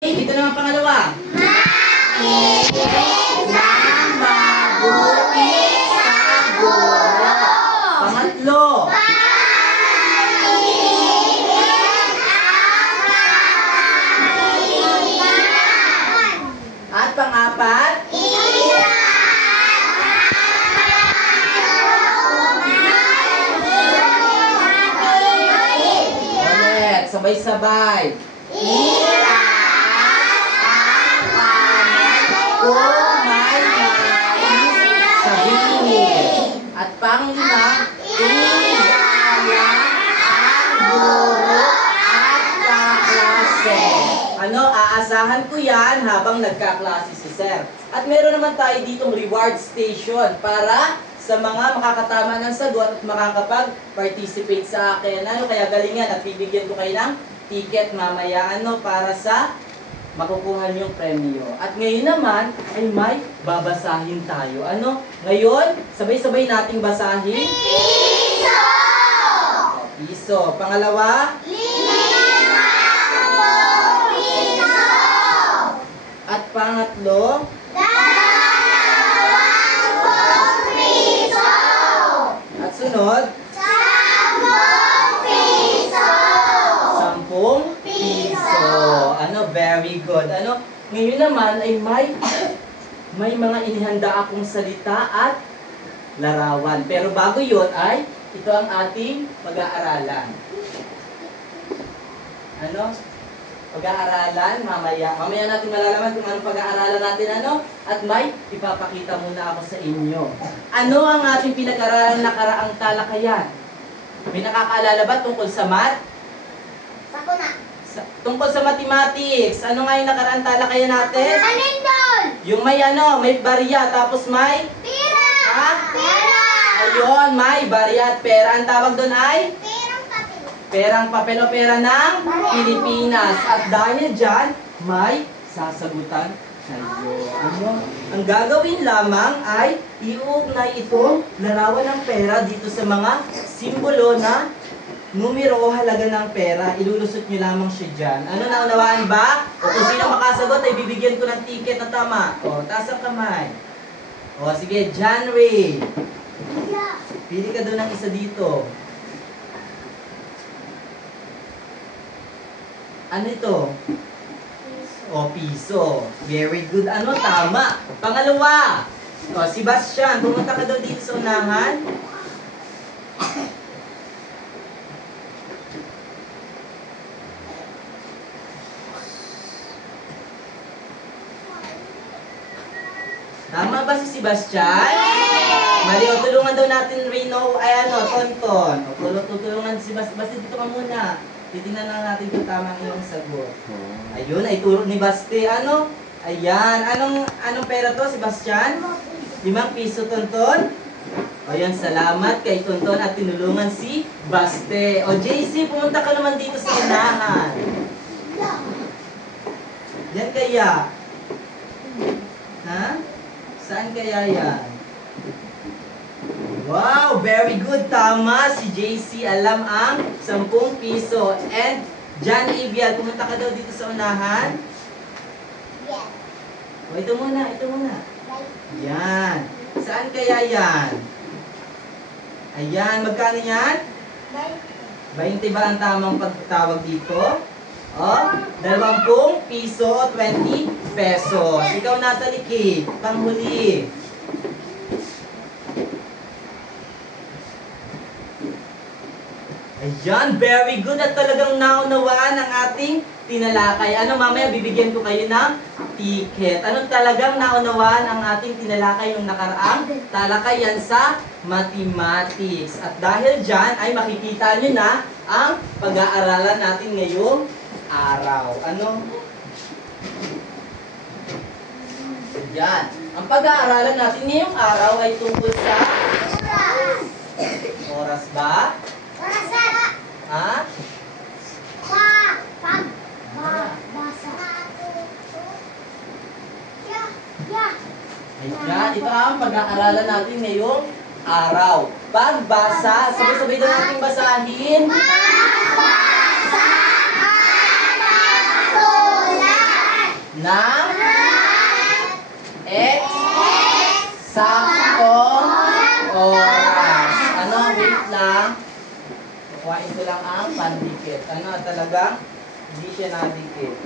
Ito naman pangalawa. Makinig ng mabuti sa guro. Pangatlo. At pang-apat. Ulit, sabay-sabay. Kung may nais sabihin. At panglima, igaya ang guro at kaklase. Aasahan ko yan habang nagkaklase si Sir. At meron naman tayo ditong reward station para sa mga makakatama ng sagot at makakapag-participate sa akin. Kaya galingan at bibigyan ko kayo ng ticket mamaya para sa makukuha niyong premyo. At ngayon naman ay may babasahin tayo. Ngayon, sabay-sabay nating basahin. Piso! Piso. Pangalawa? 5 piso! At pangatlo? 2 piso! At sunod? 10 piso! 10 piso. Very good. Ngayon naman ay may mga inihanda akong salita at larawan. Pero bago yun ay ito ang ating pag-aaralan. Pag-aaralan mamaya. Mamaya natin malalaman kung anong pag-aaralan natin at may ipapakita muna ako sa inyo. Ano ang ating pinag-aaralan nakaraang talakayan? May nakakaalala ba tungkol sa math? Ako na. Tungkol sa mathematics, ano nga yung nakaraan talakayan natin? Anindol! Yung may may barya, tapos may? Pera! Pera! Ayun, may barya at pera. Ang tawag doon ay? Perang papel. Perang papel o pera ng Pilipinas. At dahil dyan, may sasagutan kayo. Ang gagawin lamang ay iuugnay itong larawan ng pera dito sa mga simbolo na numero o halaga ng pera, ilulusot nyo lamang siya dyan. Naunawaan ba? O kung sino makasagot ay bibigyan ko ng ticket na tama. O, taas ang kamay. O, sige, John Ray. Pili ka doon ng isa dito. Ano ito? O, piso. Very good. Tama. Pangalawa. O, Sebastian, pumunta ka daw dito sa unahan. Tama ba si Sebastian? Mali, tulungan daw natin Reno, Tonton. Tutulungan si Sebastian. Basta dito ka muna. Titingnan lang natin kung tama ang iyong sagot. Ayun, ay turo ni Basti. Ayan. Anong pera to, Sebastian? 5 piso, Tonton. Ayan, salamat kay Tonton at tinulungan si Basti. O, JC, pumunta ka naman dito sa unahan. Yan kaya. Ha? Saan kaya yan? Wow, very good. Tama si JC. Alam ang 10 piso. And John Avial, pumunta ka daw dito sa unahan? Yes. O, ito muna. Yan. Saan kaya yan? Ayan, magkano yan? 20 ba ang tamang pagtawag dito? O, 20 piso o 20 pesos. Ikaw nasa likid. Panghuli. Ayan, very good. At talagang naunawaan ang ating tinalakay. Mamaya bibigyan ko kayo ng ticket. Talagang naunawaan ang ating tinalakay nung nakaraang talakayan sa mathematics. At dahil dyan ay makikita nyo na ang pag-aaralan natin ngayong araw. Yan. Ang pag-aaralan natin ngayong araw ay tungkol sa oras ba? Ha? Ayan. Ito ang pag-aaralan natin ngayong araw. Pagbasa. Sabay-sabay daw natin basahin. ng eksaktong oras. Ano? Wait lang. Kukuhain ko lang ang pandikit. Ano? Talagang hindi siya nadikit.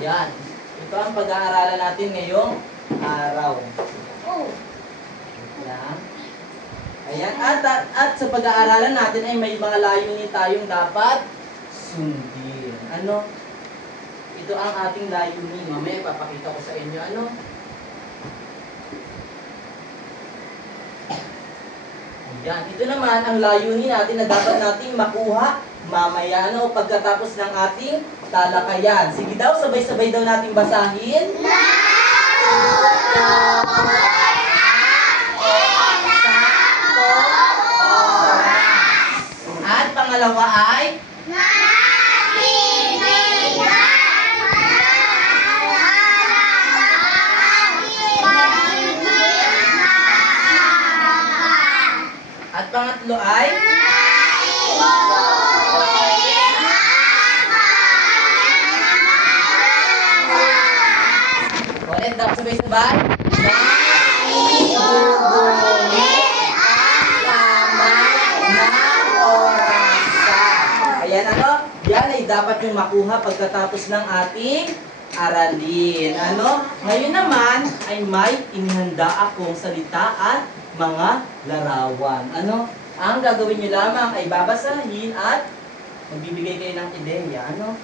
Ayan. Ito ang pag-aaralan natin ngayong araw. Ayan. Ayan. At sa pag-aaralan natin ay may mga layunin tayong dapat sundin. Ano? Ito ang ating layunin. Mamaya papakita ko sa inyo. Ano? Ayan. Ito naman ang layunin natin na dapat nating makuha mamaya. Ano? Pagkatapos ng ating talakayan. Sige daw, sabay-sabay daw nating basahin. At pangalawa ay at pangatlo ay ulit daw sabay-sabay. Ayan ano? Yan ay dapat yung makuha pagkatapos ng ating aralin. Ano? Ngayon naman ay may inihanda akong salita at mga larawan. Ano? Ang gagawin nyo lamang ay babasahin at magbibigay kayo ng ideya. Ano?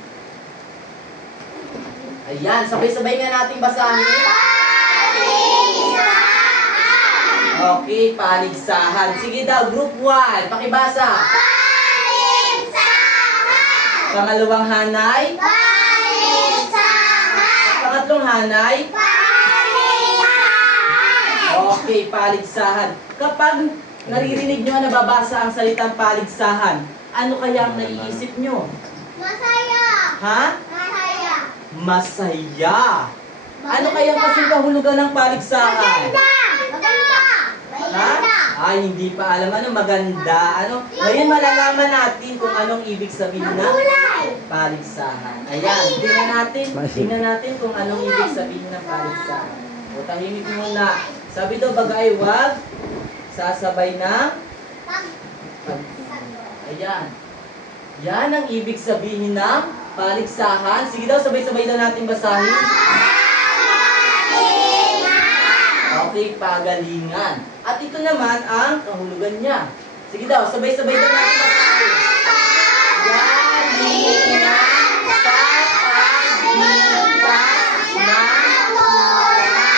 Ayan, sabay-sabay nga natin basahin. Okay, paligsahan. Sige daw, group 1, pakibasa. Pangalawang hanay. At pangatlong hanay. Okay, paligsahan. Kapag naririnig nyo na nababasa ang salitang paligsahan, ano kaya ang naiisip nyo? Masaya. Ha? Masaya. Masaya. Ano kaya ang kasing kahulugan ng paligsahan? Maganda. Ha? Ay, hindi pa alam. Ano? Maganda. Ano? Ngayon malalaman natin kung anong ibig sabihin ng paligsahan. Ayan, tingnan natin kung anong ibig sabihin ng paligsahan. O, tahimik muna. Sabi daw, bagay wag sasabay ng ayan. Yan ang ibig sabihin ng paligsahan. Sige daw, sabay-sabay daw natin basahin. Okay, pagalingan. At ito naman ang kahulugan niya. Sige daw, sabay-sabay daw natin basahin. Galingan sa paglikas ng mula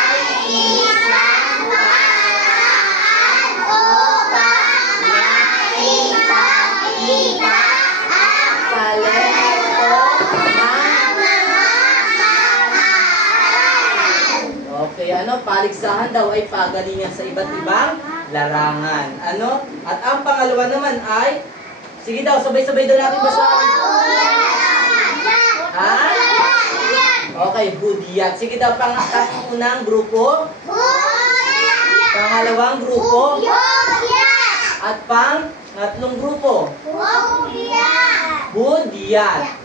ay isang paraan upang naipakita ang talento ng okay, ano? Paligsahan daw ay pagalingan sa iba't ibang larangan. Ano? At ang pangalawa naman ay, sige daw, sabay-sabay daw natin basahin. Ha? Okay, hudyat. Sige daw, unang grupo. Pangalawang grupo. At pangatlong grupo. Hudyat.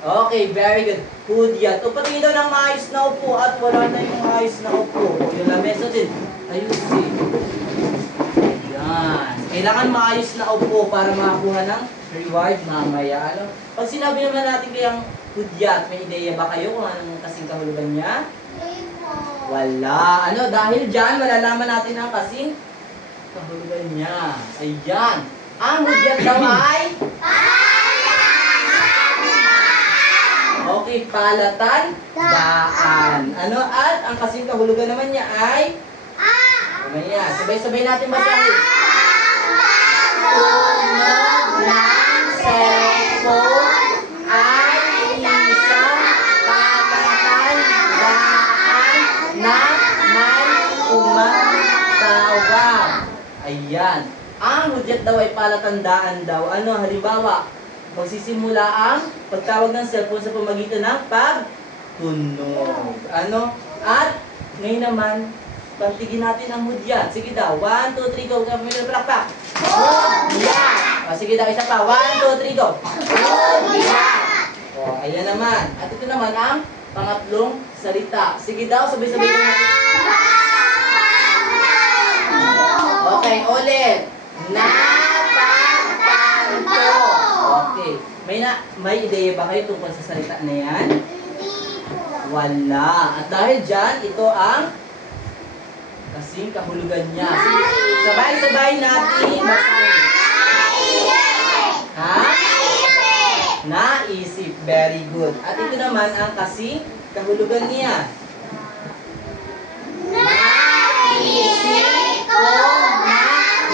Okay, very good. Hudyat. O, patingin daw ng maayos na upo at wala na yung maayos na upo. Yung lamesa din. Ayusin. Yan. Kailangan maayos na upo para makakuha ng reward mamaya. Ano? Pag sinabi naman natin kayang hudyat, may ideya ba kayo kung anong kasing kahulugan niya? Wala. Ano? Dahil dyan, malalaman natin ang kasing kahulugan niya. Ayan. Ang hudyat daw ay okay, palatan, daan. Ano? At ang kasing kahulugan naman niya ay mamaya, sabay-sabay natin basahin. Tunog ng cellphone ay isang palatan, daan na may tumatawag. Ayan. Ang hudyat daw ay palatandaan daw. Ano? Halimbawa, magsisimula ang pagtawag ng cellphone sa pamagitan ng pagtunog. Ano? At ngayon naman, pantigin natin ang hudyat. Sige daw. 1, 2, 3, go. Palakpak. Hudyat! O, sige daw, isa pa. 1, 2, 3, go. Hudyat! O, naman. At ito naman ang pangatlong salita. Sige daw, sabay-sabay natin. Okay, ulit. Napagtanto. Okay. May ideya ba kayo tungkol sa salita na yan? Wala. At dahil dyan, ito ang kasing kahulugan niya. Sabay-sabay natin basahin. Ha? Naisip. Very good. At ito naman ang kasing kahulugan niya. Naisip ko na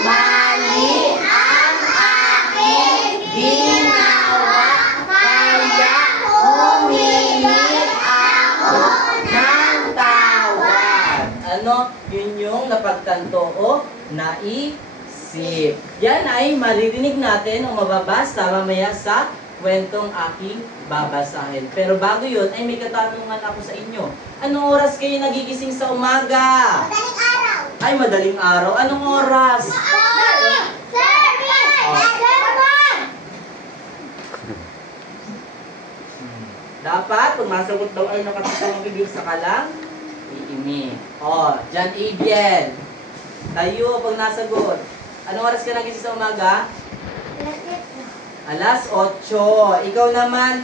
mali ang aking ginawa, kaya humingi ako ng tawad. Ano? Yun yung napagtanto o naisip. Yan ay maririnig natin o mababasa mamaya sa kwentong aking babasahin. Pero bago yun, ay may katanungan ako sa inyo. Anong oras kayo nagigising sa umaga? Madaling araw. Ay, madaling araw. Anong oras? Dapat, pag masagot daw ay nakatutong bibig sa kalang, iimi. O, John Abiel. Tayo, pag nasagot. Anong oras ka nagising sa umaga? Alas 8. Ikaw naman,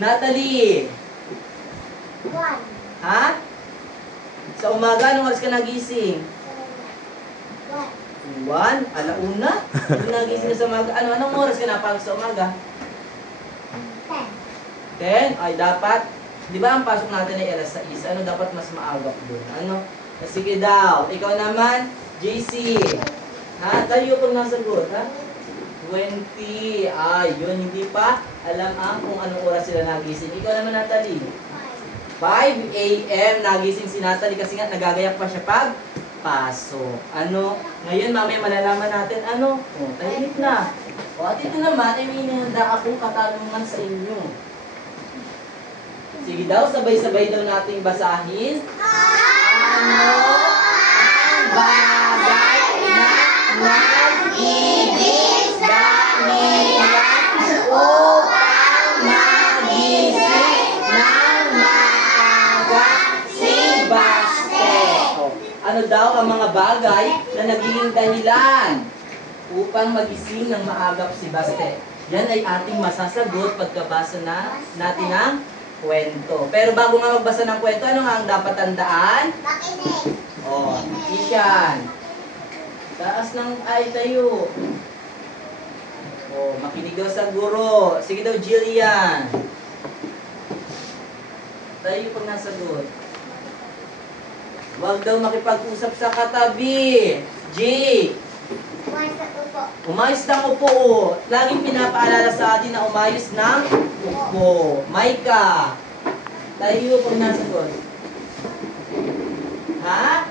Natalie. 1. Ha? Sa umaga, anong oras ka nagising? 1. Alauna? Kung nagising ka sa umaga, anong oras ka napasok sa umaga? 10? Ay, dapat, di ba ang pasok natin ay alas 6? Ano dapat mas maagap doon? Ano? Sige daw. Ikaw naman, JC. Ha? Tayo pag nasagot, ha? 20. Ay, yun, hindi pa alam kung anong oras sila nagising. Ikaw naman, Natalie. 5 a.m. nagising si Natalie kasi nga nagagayak pa siya pag pasok. Ano? Ngayon, mamaya malalaman natin, ano? O, tahimik na. O, at ito naman, ay may inihanda akong katanungan sa inyo. Sige daw, sabay-sabay daw nating basahin. Ano ang bagay na nag-ibig dahilan upang magising ng maaga si Baste? Ano daw ang mga bagay na nagiging dahilan upang magising ng maagap si Baste? Yan ay ating masasagot pagkabasa na natin ng kwento. Pero bago nga magbasa ng kwento, ano nga ang dapat tandaan? Makinig. O, Ishan. Taas ng ay tayo. O, makinig daw sa guro. Sige daw, Jillian. Tayo pag nasagot. Huwag daw makipag-usap sa katabi. Jake. Umayos ng upo. Laging pinapaalala sa atin na umayos ng upo. Maika. Tayo pag nasagot. Ha?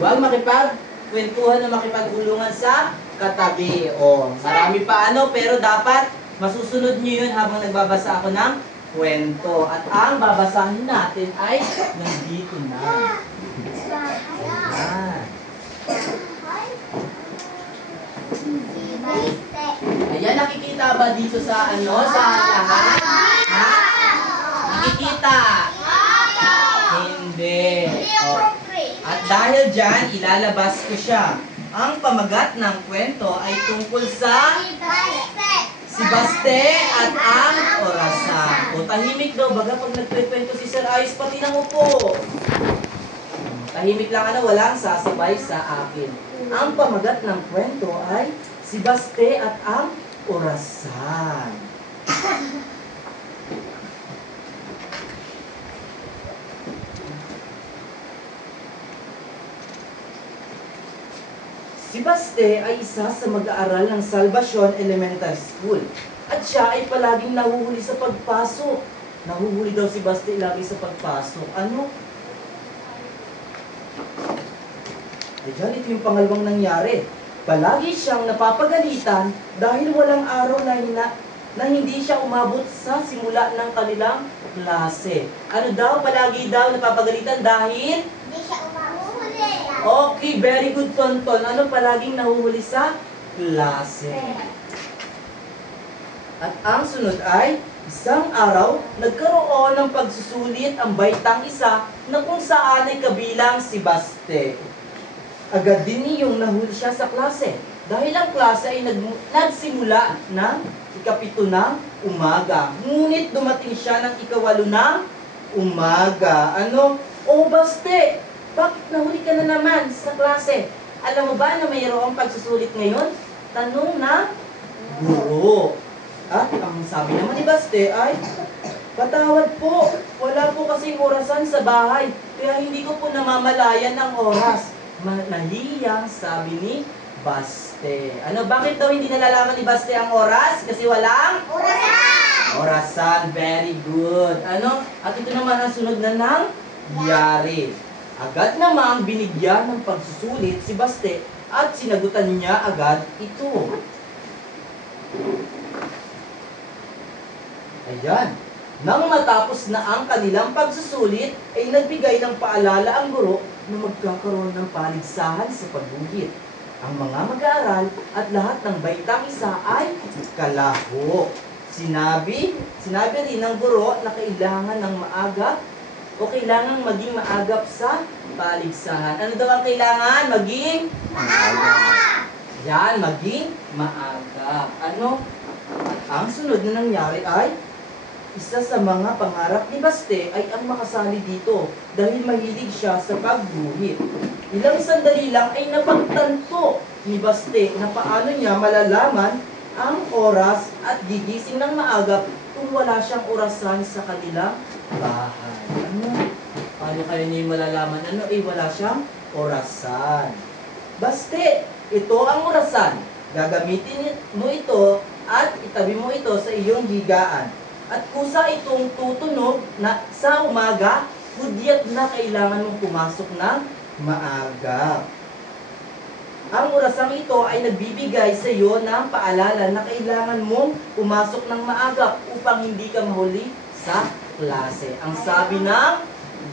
Huwag makipagkwentuhan o makipaghulungan sa katabi. O, marami pa pero dapat masusunod nyo yun habang nagbabasa ako ng kwento. At ang babasahin natin ay nandito na. Ayan. Ayan, nakikita ba dito sa sa lahat? Ha? Nakikita? Hindi. Oh. At dahil dyan, ilalabas ko siya. Ang pamagat ng kwento ay tungkol sa si Baste at ang orasan. O, tahimik daw, baga pag nagkwento si Sir Ayos, pati ng upo. Tahimik lang walang sasabay sa akin. Ang pamagat ng kwento ay si Baste at ang orasan. Si Baste ay isa sa mag-aaral ng Salvacion Elementary School. At siya ay palaging nahuhuli sa pagpasok. Nahuhuli daw si Baste lagi sa pagpasok. Ano? Ayan, ito yung pangalawang nangyari. Palagi siyang napapagalitan dahil walang araw na hindi siya umabot sa simula ng kanilang klase. Ano daw? Palagi daw napapagalitan dahil Hindi siya umuhuli. okay, very good, Tonton. Ano palaging nahuhuli sa klase? At ang sunod ay, isang araw, nagkaroon ng pagsusulit ang baitang isa na kung saan ay kabilang si Baste. Agad din niyong nahuli siya sa klase dahil ang klase ay nagsimula ng ikapito ng umaga. Ngunit dumating siya ng ikawalo ng umaga. Ano? O Baste, bakit nahuli ka na naman sa klase? Alam mo ba na mayroong pagsusulit ngayon? Tanong ng guro. At ang sabi naman ni Baste ay, patawad po, wala po kasing orasan sa bahay, kaya hindi ko po namamalayan ang oras. Nahiyang sabi ni Baste. Ano, bakit daw hindi nalalaman ni Baste ang oras? Kasi walang orasan. Very good. Ano? At ito naman ang sunod na nangyari. Agad namang binigyan ng pagsusulit si Baste at sinagutan niya agad ito. Ayan. Nang matapos na ang kanilang pagsusulit, ay nagbigay ng paalala ang guro na magkakaroon ng paligsahan sa pagguhit. Ang mga mag-aaral at lahat ng baitang isa ay kalaho. Sinabi rin ng guro na kailangan ng maagap o kailangan maging maagap sa paligsahan. Ano daw ang kailangan? Maging maagap. Yan, maging maagap. Ano? At ang sunod na nangyari ay isa sa mga pangarap ni Baste ay ang makasali dito dahil mahilig siya sa pagguhit. Ilang sandali lang ay napagtanto ni Baste na paano niya malalaman ang oras at gigising ng maagap kung wala siyang orasan sa kanilang bahay. Ano? Paano kaya niya malalaman? Ano? Wala siyang orasan. Baste, ito ang orasan. Gagamitin mo ito at itabi mo ito sa iyong higaan. At kusa itong tutunog na sa umaga, hudyat na kailangan mong pumasok ng maaga. Ang orasang ito ay nagbibigay sa iyo ng paalala na kailangan mong pumasok ng maaga upang hindi ka mahuli sa klase. Ang sabi ng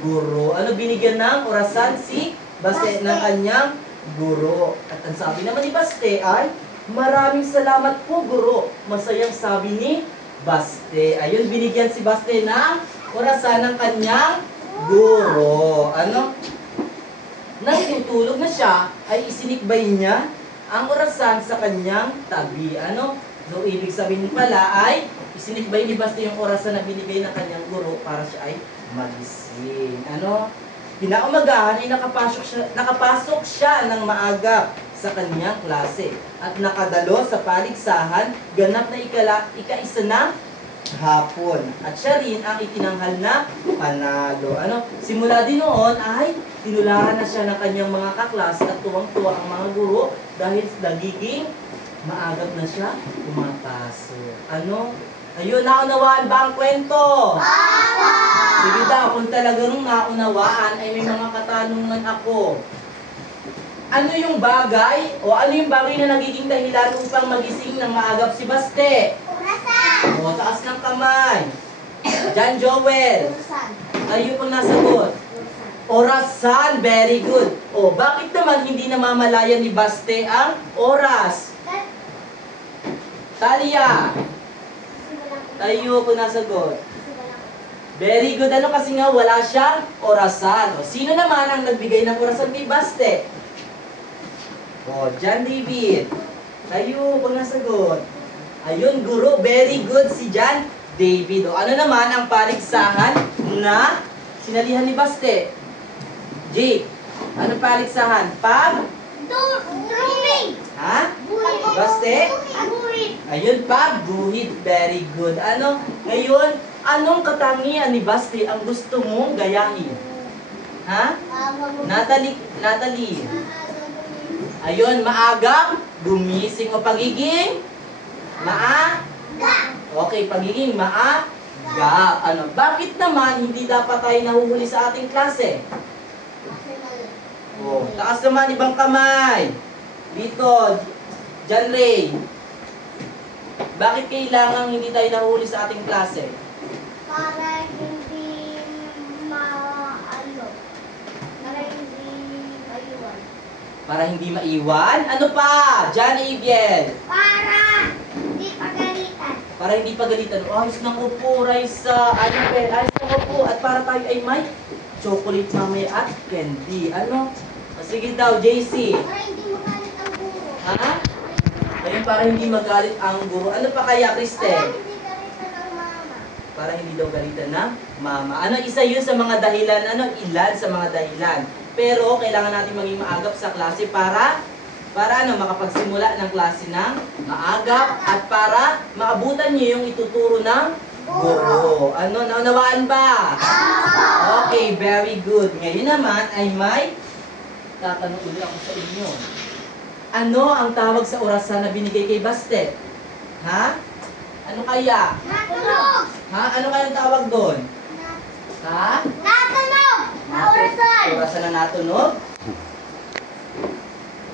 guro, ano binigyan ng orasan si Baste ng kanyang guro. At ang sabi naman ni Baste ay, maraming salamat po guro. Masayang sabi ni Baste. Ayun, binigyan si Baste ng orasan ng kanyang guro. Ano? Nang tutulog na siya, ay isinikbay niya ang orasan sa kanyang tabi. Ano? So, ibig sabihin pala ay isinikbay ni Baste yung orasan na binigay ng kanyang guro para siya ay magising. Ano? Kinaumagahan ay nakapasok siya ng maaga sa kanyang klase at nakadalo sa paligsahan ganap na ika-isa na hapon at siya rin ang itinanghal na panalo. Ano? Simula din noon ay tinularan na siya ng kanyang mga kaklase at tuwang-tuwa ang mga guro dahil nagiging maagap na siya pumapasok. Ano? Ayun, naunawaan ba ang kwento? Sige daw, kung talagang naunawaan ay may mga katanungan ako. Ano yung bagay o ano yung bagay na nagiging dahilan upang magising ng maagap si Baste? Orasan. O, taas ng kamay. John Joel. Ayun po nasagot. Orasan. Very good. O, bakit naman hindi namamalayan ni Baste ang oras? Talia. Tayo po nasagot. Very good. Ano kasi nga wala siyang orasan. O, sino naman ang nagbigay ng orasan kay Baste? O, John David. Tayo, pag nasagot. Ayun, guro. Very good si John David. O, ano naman ang paligsahan na sinalihan ni Baste? Jake. Ano paligsahan? Drumming. Ha? Baste? Ayun, pagguhit. Very good. Ano? Ngayon, anong katangian ni Baste ang gusto mong gayahin? Ha? Natalie. Ayun, maagang gumising o pagiging Okay, pagiging maaga. Ano? Bakit naman hindi dapat tayo nahuhuli sa ating klase? Oh, taas naman ibang kamay. Dito, John Ray. Bakit kailangan hindi tayo nahuhuli sa ating klase? Para hindi maiwan. Para hindi maiwan? Ano pa? John Abiel. Para hindi pagalitan. Para hindi pagalitan. Oh, ayos ng upo, Raisa. Ano, Ben? Ayos ng upo. At para tayo ay may chocolate mamaya at candy. Ano? O, sige daw, JC. Para hindi magalit ang guro. Ha? Ayun, para hindi magalit ang guro. Ano pa kaya, Para Kristen? hindi galitan ng mama. Para hindi daw galitan ng mama. Ano, isa yun sa mga dahilan. Ano, ilan sa mga dahilan. Pero, kailangan natin maging maagap sa klase para makapagsimula ng klase ng maagap at para maabutan niyo yung ituturo ng guro. Ano, naunawaan ba? Okay, very good. Ngayon naman ay may tatanong ulit ako sa inyo. Ano ang tawag sa orasan na binigay kay Bastet? Ha? Ano kaya? Natunog! Ha? Ano kaya ang tawag doon? Ha? Natunog! Naurasan! Orasan na natunog?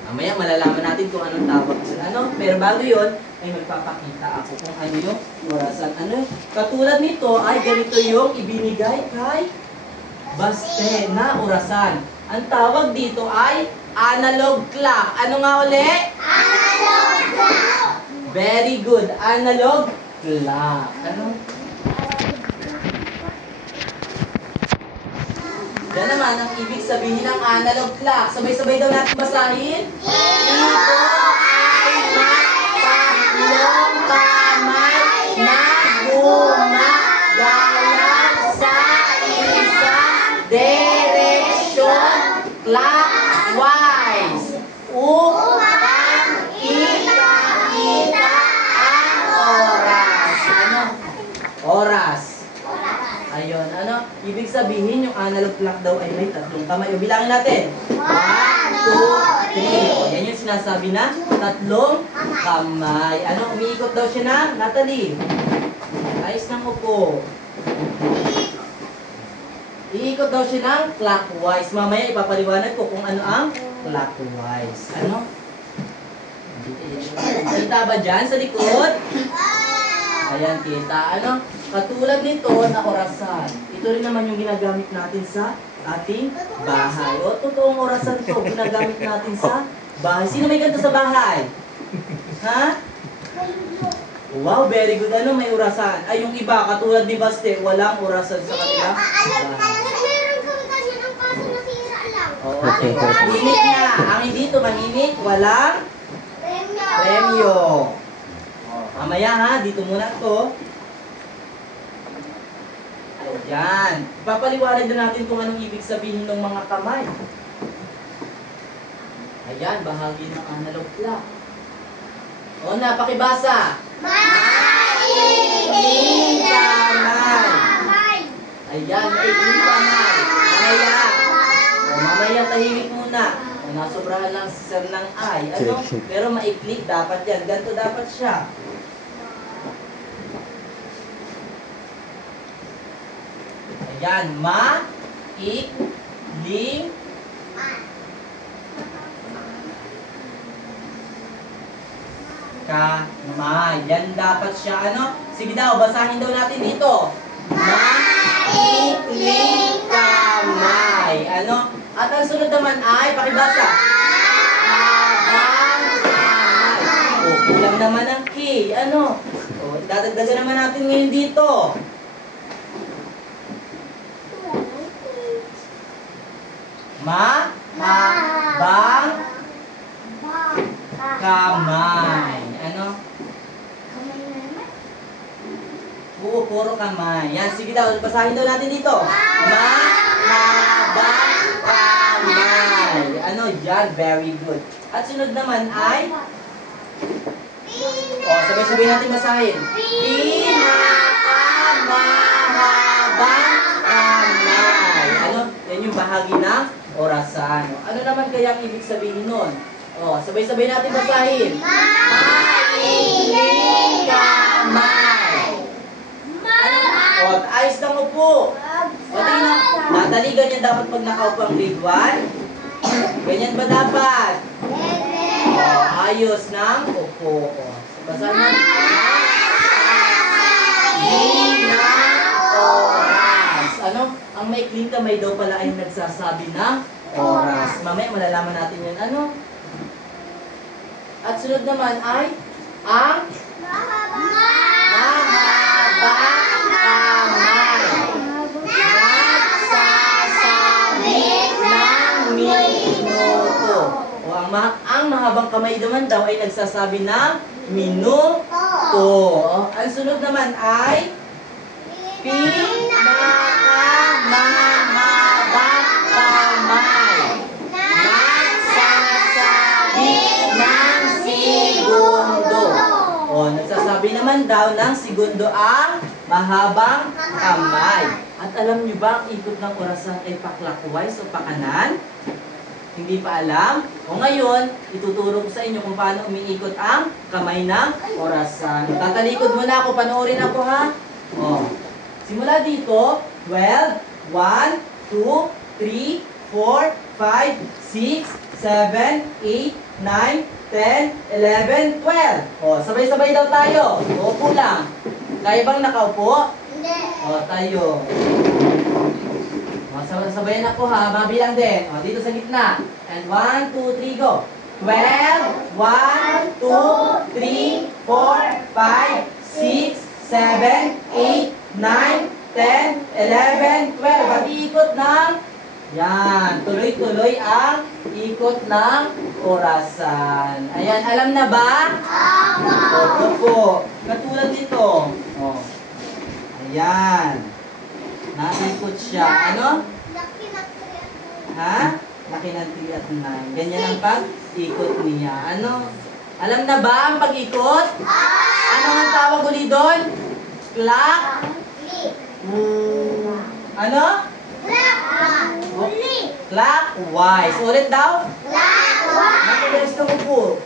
Mamaya malalaman natin kung anong tawag sa ano. Pero bago yun, ay magpapakita ako kung ano yung orasan. Ano? Katulad nito ay ganito yung ibinigay kay Baste na orasan. Ang tawag dito ay analog clock. Ano nga uli? Analog clock! Very good. Analog clock. Ano? Yan naman ang ibig sabihin ng analog clock. Sabay-sabay daw natin basahin. Ito ay tatlong kamay na gumagalaw sa isang direksyon clockwise upang ipakita ang oras. Ano? Oras. Ayun, ano? Ibig sabihin yung analog clock daw ay may tatlong kamay. O, bilangin natin. 1, 2, 3. O, yan yung sinasabi na tatlong kamay. Ano? Umiikot daw siya na? Natalie. Ayos ng upo. Iikot daw siya ng clockwise. Mamaya ipapaliwanag ko kung ano ang clockwise. Ano? Kita ba dyan sa likod? Ayan, kita. Ano? Katulad nito na orasan. Ito rin naman yung ginagamit natin sa ating bahay. O, totoong orasan to. Ginagamit natin sa bahay. Sino may ganito sa bahay? Ha? Wow, very good. Ano may orasan? Ay, yung iba, katulad ni Baste, walang orasan sa kanila. Meron kami ganyan ang kaso nasira lang. Oo, okay. Tahimik na. Ang hindi tumahimik, walang premyo. Mamaya ha, dito muna to. Ayan. Ipapaliwanag na natin kung anong ibig sabihin ng mga kamay. Ayan, bahagi ng analog clock. O na, pakibasa. Maikling kamay. Ayan, maikling kamay. Mamaya. O, mamaya tahimik muna. O, nasobrahan lang si sir ng ay. Ano? Pero maiklik, dapat yan. Ganito dapat siya. Ayan, ma-ik-ling kamay. Yan dapat siya, ano? Sige daw, basahin daw natin dito. Ma-ik-ling kamay. Ano? At ang sunod naman ay, pakibasa. Habang kamay. O, kulang naman ang K. Ano? O, dadagdagan naman natin ngayon dito. Habang kamay. Ano? Oo, puro kamay. Yan, sige daw. Basahin daw natin dito. Mahabang kamay. Ano? Yan, very good. At sunod naman ay... O, sabay-sabay natin basahin. Pinakamahabang kamay. Ano? Yan yung bahagi ng orasan. Ano naman kaya ang ibig sabihin nun? O, sabay-sabay natin basahin. Maikling kamay. O, ayos lang upo. O, tingnan. Natalie, ganyan dapat pag nakaupo ang grade 1? Ganyan ba dapat? O, ayos ng upo. O, basahin natin. Oras. Ano? Ang maikling kamay daw pala ay nagsasabi ng oras. Mamaya malalaman natin yun. Ano? At sunod naman ay ang tama. Ang mahabang kamay naman daw ay nagsasabi ng minuto. Ang sunod naman ay pinakamahabang kamay. Nagsasabi ng segundo. Nagsasabi naman daw ng segundo ang mahabang kamay. At alam nyo ba, ang ikot ng orasan ay pa-clockwise o pa-kanan? Hindi pa alam? O ngayon, ituturo ko sa inyo kung paano umiikot ang kamay ng orasan. Tatalikod muna ako, panoorin ako ha. Simula dito, 12, 1, 2, 3, 4, 5, 6, 7, 8, 9, 10, 11, 12. Sabay-sabay daw tayo. Upo lang. Kaya bang nakaupo? Hindi. Tayo. Sabayan ako ha, mabilang din. Dito sa gitna. And 1, 2, 3, go. 12, 1, 2, 3, 4, 5, 6, 7, 8, 9, 10, 11, 12. Pag-iikot ng, yan, tuloy-tuloy ang ikot ng orasan. Ayan, alam na ba? Opo po. Katulad nito. Ayan. Naikot siya. Ano? Laki ng 3 at 9. Ha? Laki ng 3 at 9. Ganyan ang pag-ikot niya. Ano? Alam na ba ang pag-ikot? Ano ang tawag uli doon? Clock? Ano? Clockwise. Ulit daw? Nakulis na ko po.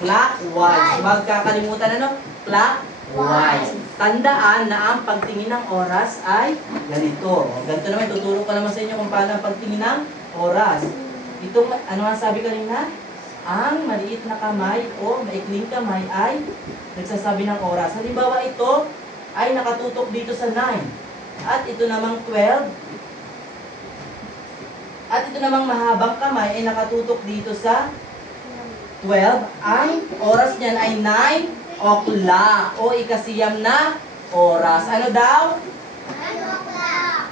Clockwise. Magkakalimutan ano? Clockwise. Tandaan na ang pagtingin ng oras ay ganito. Ganito naman, tuturo ko naman sa inyo kung paano ang pagtingin ng oras. Itong, ano ang sabi kanina? Ang maliit na kamay o maikling kamay ay nagsasabi ng oras. Halimbawa ito ay nakatutok dito sa 9. At ito namang 12. At ito namang mahabang kamay ay nakatutok dito sa 12. Ang oras niyan ay 9 o'clock o ikasiyam na oras. Ano daw?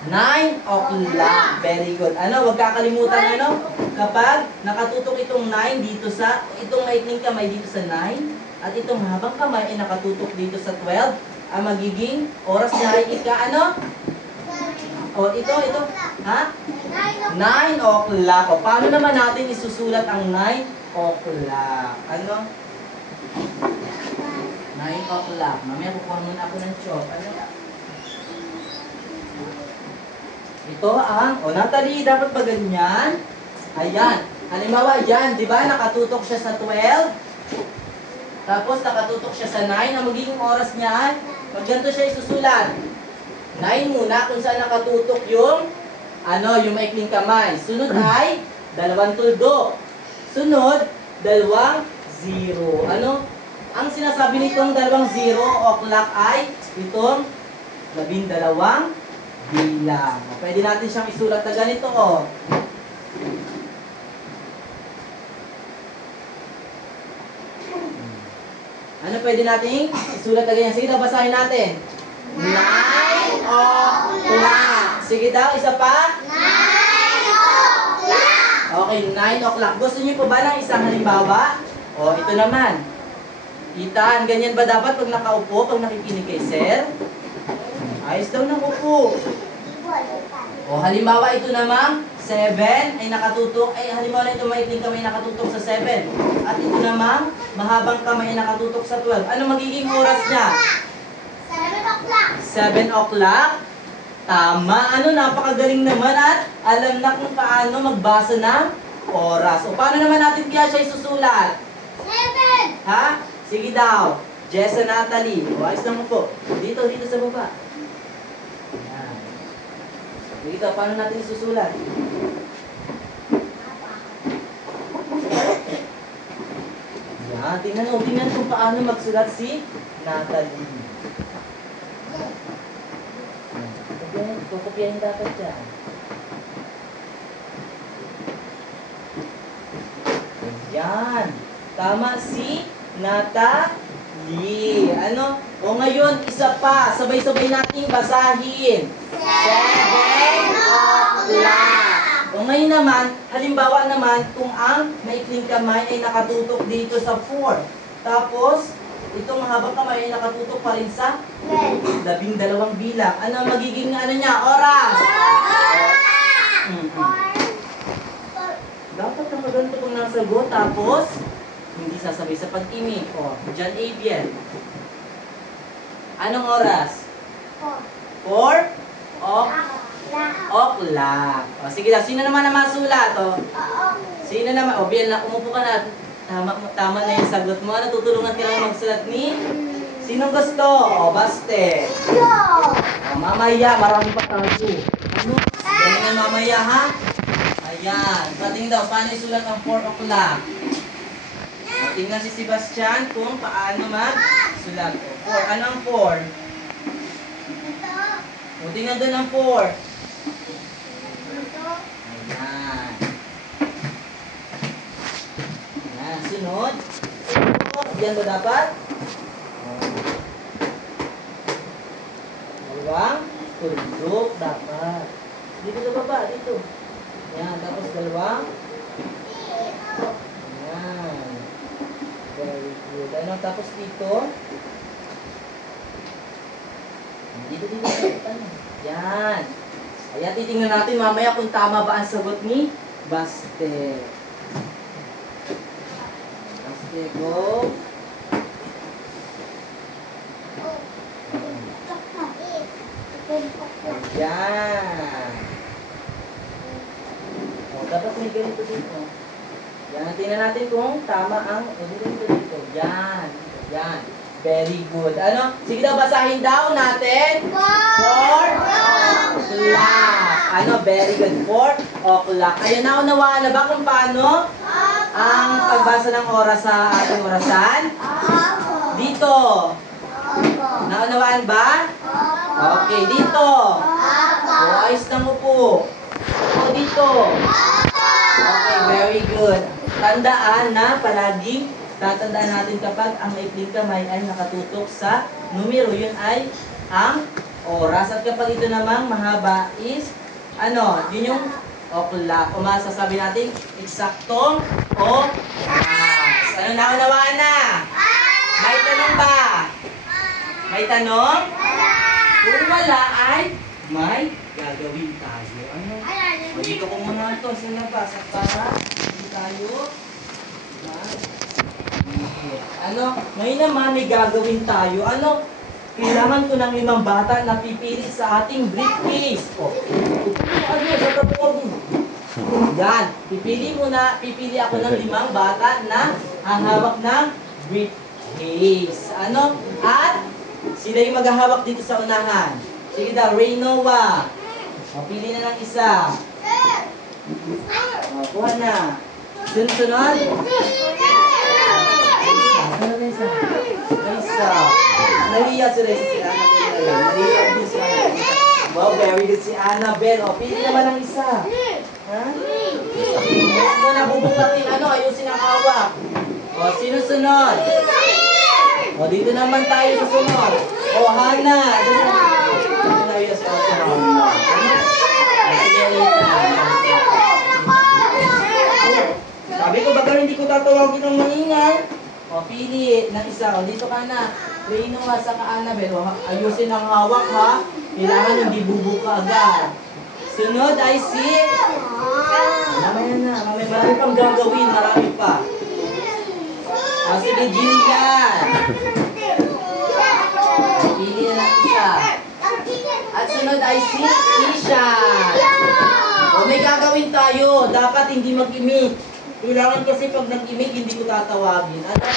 9 o'clock. Very good. Ano, wag kakalimutan ano? Kapag nakatutok itong 9 dito sa, itong maikling kamay dito sa 9, at itong mahabang kamay ay nakatutok dito sa 12, ang magiging oras niya ay ano? Ito. Ha? 9 o'clock. Paano naman natin isusulat ang 9 o'clock? Ano? 9 o'clock. Mamaya kukuha muna ako ng chalk. Ano? Ito ang, Natalie, dapat ba ganyan? Ayan. Halimbawa, yan, di ba? Nakatutok siya sa 12. Tapos nakatutok siya sa 9. Ang magiging oras niya ay, pag ganito siya isusulat. 9 muna kung saan nakatutok yung, yung maikling kamay. Sunod ay, 2 tuldok. Sunod, 2 0. Ano? Ang sinasabi nitong 2 0 o'clock ay itong 12 bilang. Pwede natin siyang isulat na ganito. Ano pwede natin isulat na ganyan? Sige daw, basahin natin. 9 o'clock. Sige daw, isa pa. 9 o'clock. Okay, 9 o'clock. Gusto niyo po ba ng isang halimbawa? Ito naman. Itan, ganyan ba dapat pag nakaupo, pag nakikinig kay sir? Ayos daw ng upo. Halimbawa ito namang 7 ay nakatutok, halimbawa ito maikling kamay nakatutok sa 7. At ito namang mahabang kamay ay nakatutok sa 12. Ano magiging oras niya? 7 o'clock. 7 o'clock? Tama. Napakagaling naman at alam na kung paano magbasa ng oras. Paano naman natin kaya siya isusulat? 7. Ha? Sige daw. Jessa Natalie. Ayos naman po. Dito sa baba. Ayan. Sige daw, paano natin isusulat? Yan. Tingnan kung paano magsulat si Natalie. Kukopyahin dapat dyan. Yan. Tama si Natalie. Ngayon, isa pa. Sabay-sabay nating basahin. 7 o'clock. O ngayon naman, halimbawa naman, kung ang maikling kamay ay nakatutok dito sa 4. Tapos, itong mahabang kamay ay nakatutok pa rin sa 12 bilang. Ano ang magiging ano niya? Oras! Dapat na maganto kung nasagot. Tapos, hindi sasabi sa pag-imig. O, John Abiel. Anong oras? 4 o'clock. O, sige lang. Sino naman ang masulat? O, sino naman? O, Biel, umupo ka na. Tama na yung sagot mo. Natutulungan ka lang magsulat ni? Sinong gusto? O, baste. O, mamaya. Marami pa tayo. Ano? Ganyan mamaya, ha? Ayan. Patingin daw, paano isulat ang 4 o'clock? O, tingnan si Sebastian kung paano mag-sulat. O, 4. Ano ang 4? O, tingnan doon ang 4. Ayan. Ayan, sunod. Diyan ba dapat? Dalawang tuldok dapat. Dito sa baba, dito. Ayan, tapos dalawang. Ayan. Very good. Ano, tapos dito. Dito. Yan. Ayan, titingnan natin mamaya kung tama ba ang sagot ni Baste. Baste, go. Yan. O, dapat may ganito dito. Yan, tingnan natin kung tama ang dito. Yan. Yan. Very good. Ano? Sige daw, basahin daw natin. 4 o'clock. Ano? Very good. 4 o'clock. Ayun, naunawaan na ba kung paano ang pagbasa ng oras sa ating orasan? Dito. Naunawaan ba? Okay, dito. O, ayos na mo po. O, dito. Okay, very good. Tandaan na palaging tatandaan natin kapag ang maikling kamay ay nakatutok sa numero, yun ay ang oras. At kapag ito namang mahaba is, ano, yun yung o'clock. O masasabi natin, eksaktong oras. Ano, naunawaan na? May tanong ba? May tanong? Kung wala ay may gagawin tayo. Ano? O, dito ko muna ito sa labas at para hindi tayo ano, ngayon naman may gagawin tayo. Ano, kailangan ko ng 5 bata na pipili sa ating briefcase. O, ano, sa tapos. Yan, pipili ako ng 5 bata na ang hawak ng briefcase. Ano, at sila yung maghahawak dito sa unahan. Sige daw, Raynoa. O, pili na ng isa. O, kuha na. Sunod. Ano na isa? Isa. Nahiya si Reza si Annabelle. Nahiya din si Annabelle. Wow, very good si Annabelle. O, pili naman ng isa. Ha? Huwag mo na bubuklatin. Ano, ayusin ang hawak. O, sino sunod? O, dito naman tayo sa sunod. O, Hana. Nahiya si Ate Hana. Sabi ko, baga hindi ko tatawagin ng maingay. O, pili ng isa. O, dito ka na. Reno nga sa ka-Annabelle. O, ayusin ang hawak, ha? Kailangan hindi bubuka agad. Sunod ay si... Mamaya na. Mamaya marami pang gagawin. Marami pa. O, sige, Jillian. Pili na ng isa. At sunod ay si Isha. O, may gagawin tayo. Dapat hindi mag-imik. Kailangan kasi pag nag-imik, hindi ko tatawagin. Ano?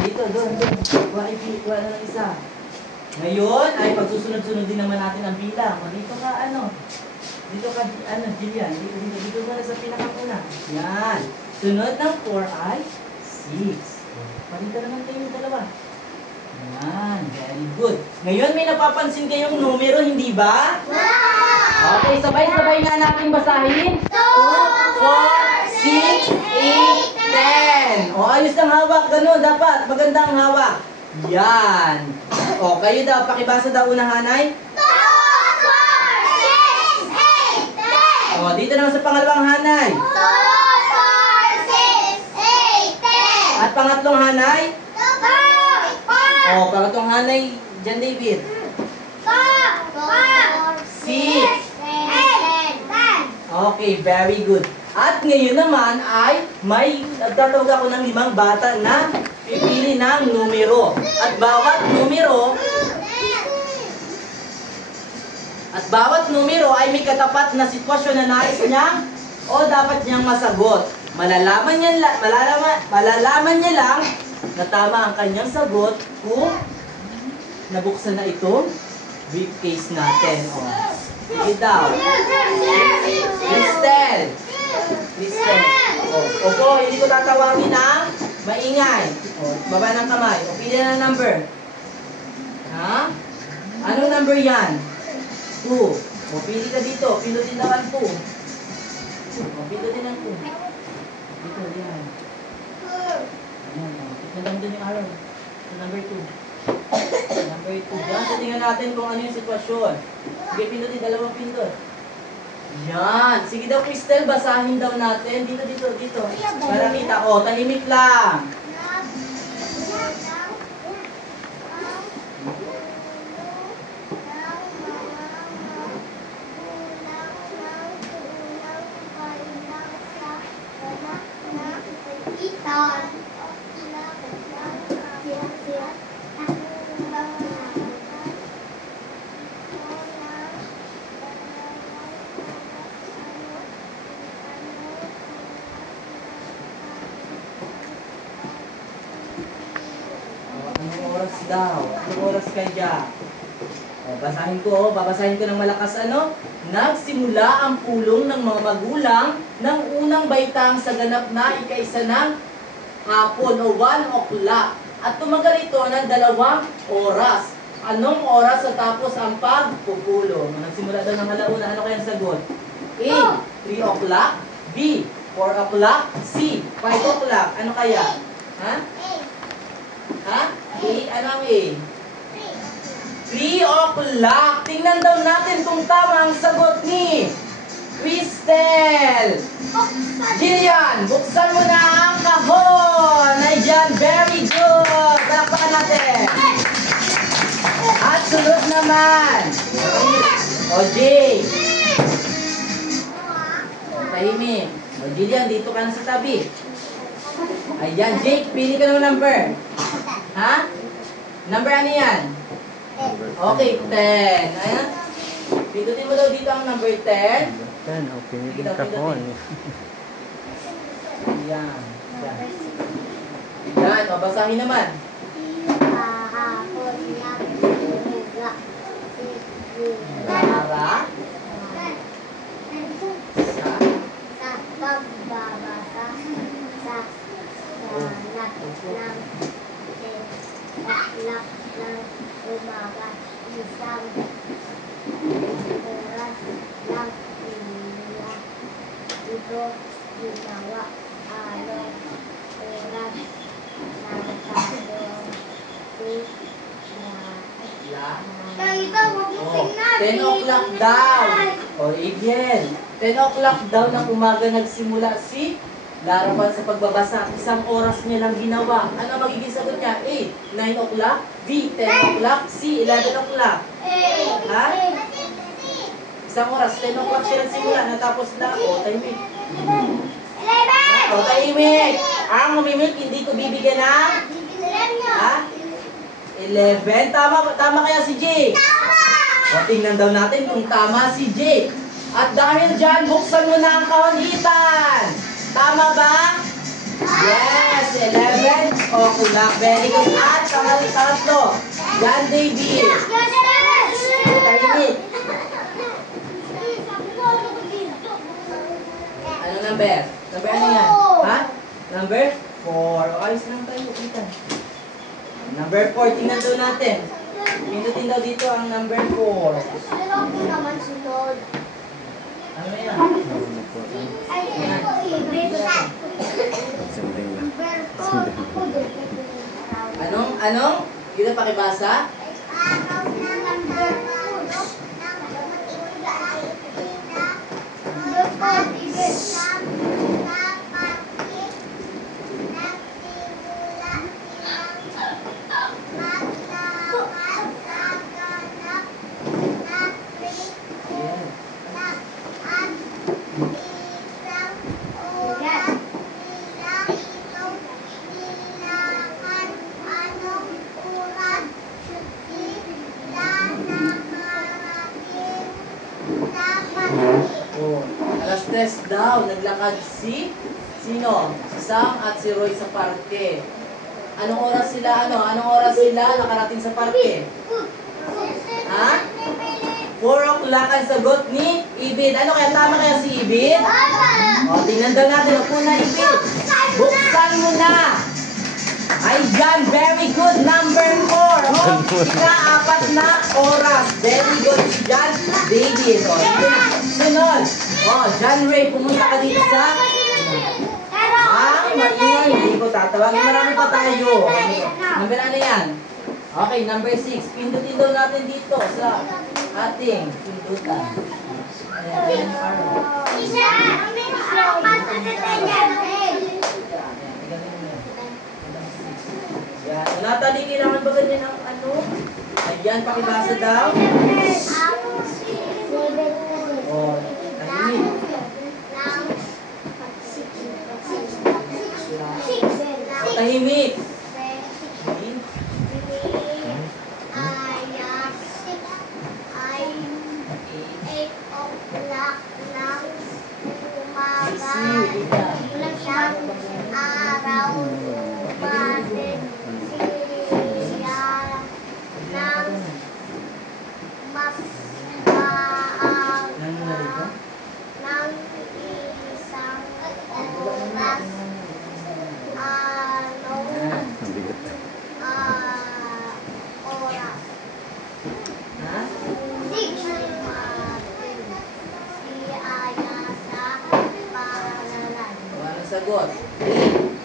Dito, doon. Kuha na ng isa. Ngayon, ay pagsusunod-sunod din naman natin ang bilang. Dito ka, ano? Dito ka, ano, Jillian. Dito muna sa pinakapuna. Yan. Sunod ng 4 ay 6. Palita naman kayo yung dalawa. Yan. Very good. Ngayon, may napapansin kayong numero, hindi ba? Okay, sabay-sabay nga natin basahin. 2, 4, 6, 8, 10. O, ayos ng hawak. Ganun, dapat. Magandang hawak. Yan. O, kayo daw. Pakibasa daw unahan ay? 2, 4, 6, 8, 10. O, O, dito naman sa pangalawang hanay. 2, 4, 6, 8, 10. At pangatlong hanay. 4, O, pangatlong hanay, John David. 6, 8, 10. Okay, very good. At ngayon naman ay may nagtatawag ako ng 5 bata na pipili ng numero. At bawat numero ay may katapat na sitwasyon na nais niyang o dapat niyang masagot. Malalaman niya lang na tama ang kanyang sagot kung nabuksan na itong briefcase natin. O, sige daw. Crystal. Opo, hindi ko tatawagin ng maingay. O, baba ng kamay. O, pili na ng number. Ha? Anong number yan? 2. O, pili ka dito. Pinutin daw ang 2. O, pinutin ang 2. Dito, yan. Ayan, o. Tignan doon yung araw. So, number 2. Number 2. Yan, so tingnan natin kung ano yung sitwasyon. Sige, pinutin. Dalawang pindot. Yan. Sige daw, Crystal, basahin daw natin. Dito. Para kita. O, tahimik lang. Anong oras daw? Anong oras kaya? O, babasahin ko ng malakas ano? Nagsimula ang pulong ng mga magulang ng unang baitang sa ganap na ika-1 ng hapon o 1 o'clock. At tumagal ito ng 2 oras. Anong oras sa tapos ang pagpupulong? Nagsimula daw ng halauna. Ano kaya ang sagot? A. 3 o'clock. B. 4 o'clock. C. 5 o'clock. Ano kaya? Ha? Ha? A? Ano ang A? 3 o'clock. Tingnan daw natin kung tama ang sagot ni Crystal. Jillian, buksan mo na ang kahon. Ayan, very good. Palakpakan natin. At sunod naman. O, Jay. Tahimik. O, Jillian, dito ka na sa tabi. Ayan, Jake, pili ka ng number. Ha? Number ano yan? Okay, 10. Ayan. Pindutin mo daw dito ang number 10. 10, okay, yung kahon. Ayan. Ayan, o, basahin naman. Para sa pagbabasa sa lahat ng aklak ng umaga, isang oras lang nila ito ginawa. Anong oras ng Oh, 10 o'clock daw. O, again. 10 o'clock daw ng umaga nagsimula si Larawan sa pagbabasa. 1 oras niya lang ginawa. Ano magiging sagot niya? A. 9 o'clock. B. 10 o'clock. C. 11 o'clock. Ha? 1 oras. 10 o'clock siya nagsimula. Natapos na. O, tahimik. O, tahimik. Ang humimik, hindi ko bibigyan ng... Ha? 11. Tama kaya si Jake? O, tingnan daw natin kung tama si Jake. At dahil dyan, buksan mo na ang kahonitan. Tama ba? Yes, 11 o'clock. Very good. At pangatlo. John David. Tahimik. Ano number? Number ano yan? Ha? Number 4. Ayos lang tayo. Kita. Number 4. Tingnan daw natin. Pindutin daw dito ang number 4. Pero ako naman sunod. Ano na yan? Ay, ito i-grade ka. Sundin lang. Anong? Dito pakibasa? Araw na number 2. Test daw. Naglakad si sino? Si Sam at si Roy sa parke. Anong oras sila nakarating sa parke? Ha? 4 o'clock ang sagot ni Ibid. Ano kaya tama kaya si Ibid? O, tingnan daw natin. Upo na, Ibid. Buksan mo na. Ayan, very good. Number 4. O, ika-4 na oras. Very good. John David. O, ito na. Sunod. O, John Ray, pumunta ka dito sa... Ay, maingay. Hindi ko tatawagin. Marami pa tayo. Number ano yan? Okay, number 6. Pindutin daw natin dito sa ating pindutan. Ayan, yan. Natalie, kailangan ba ganyan ang ano? Ayan, pakibasa daw. O, tahimik. Tahimik. Sagot. A,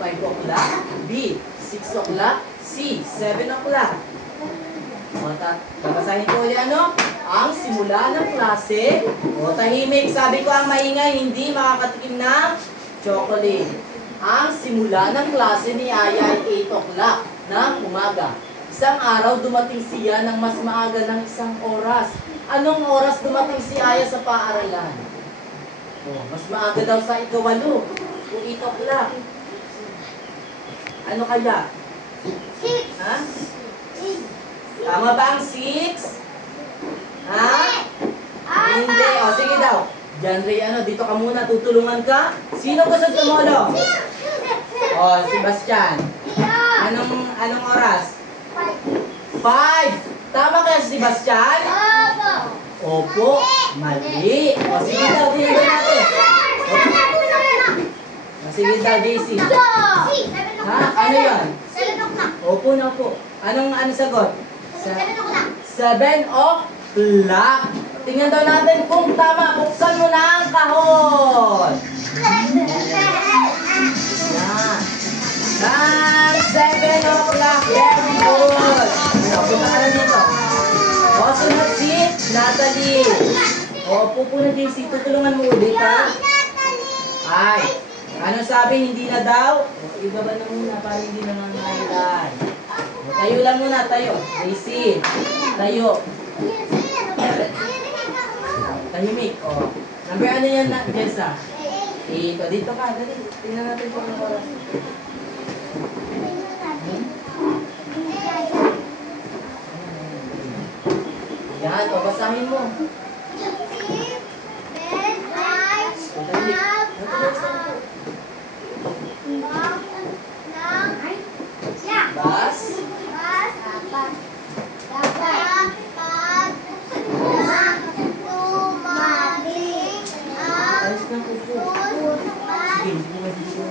5 o'clock. B, 6 o'clock. C, 7 o'clock. Babasahin ko ulit ano? Ang simula ng klase. O, tahimik. Sabi ko ang maingay, hindi makakatikim ng chocolate. Ang simula ng klase ni Aya ay 8 o'clock ng umaga. Isang araw dumating siya ng mas maaga ng 1 oras. Anong oras dumating si Aya sa paaralan? O, mas maaga daw sa ikawalo. Kung 8 o'clock. Ano kaya? 6. Ha? Tama ba ang 6? Ha? Hindi. O, sige daw. John Ray, dito ka muna. Tutulungan ka. Sino gusto tumulong? O, Sebastian. Anong oras? 5. Tama kaya si Sebastian? Opo. Mali. O, sige daw. Tingnan natin. Sige daw, Daisy. Ha? Ano yun? 7 o'clock. Opo na po. Anong sagot? 7 o'clock. 7 o'clock. Tingnan daw natin kung tama. Buksan mo na ang kahon. Yan. Ang 7 o'clock. Very good. Punta ka na dito. O, sunod si Natalie. Opo po na, Daisy. Tutulungan mo ulit, ha? Ay. Ano sabi? Hindi na daw? Ibaba na muna para hindi na nangangailan. Tayo lang muna, tayo. Daisy, tayo. Tahimik. O. Number ano yan na, Jessa? 8. O, dito ka. Dali. Tingnan natin kung ano oras. Yan. O, basahin mo. Bas. Ayos na po po. Sige, hindi mo dito.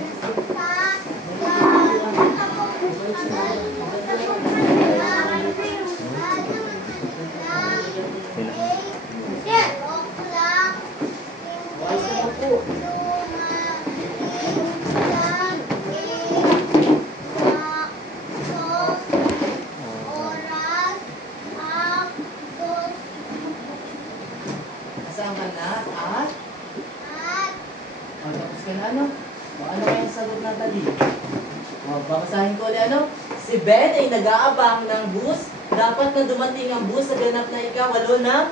Ayos na po po. Saan ka na? At? O, tapos ka na ano? O, ano kayang sagot na dali? O, babasahin ko ulit ano? Si Ben ay nag-aabang ng bus. Dapat na dumating ang bus sa ganap na ikawalo na?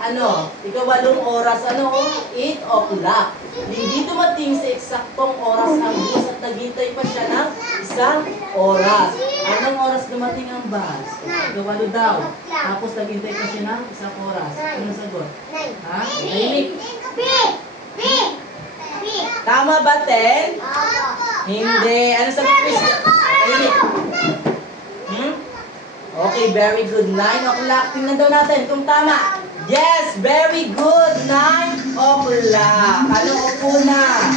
Ano? Ikawalong oras. Ano? 8 o'clock. Hindi dumating sa eksaktong oras ang bus at naghintay pa siya ng 1 oras. Anong oras dumating ang bus? Ikawalo daw. Tapos naghintay pa siya ng 1 oras. Anong sagot? Ha? Tahimik. B. Tama ba, 10? Hindi. Ano sabi ko? Okay, very good. 9 o'clock. Tingnan daw natin kung tama. Yes, very good. 9 o'clock. Ano, upo na.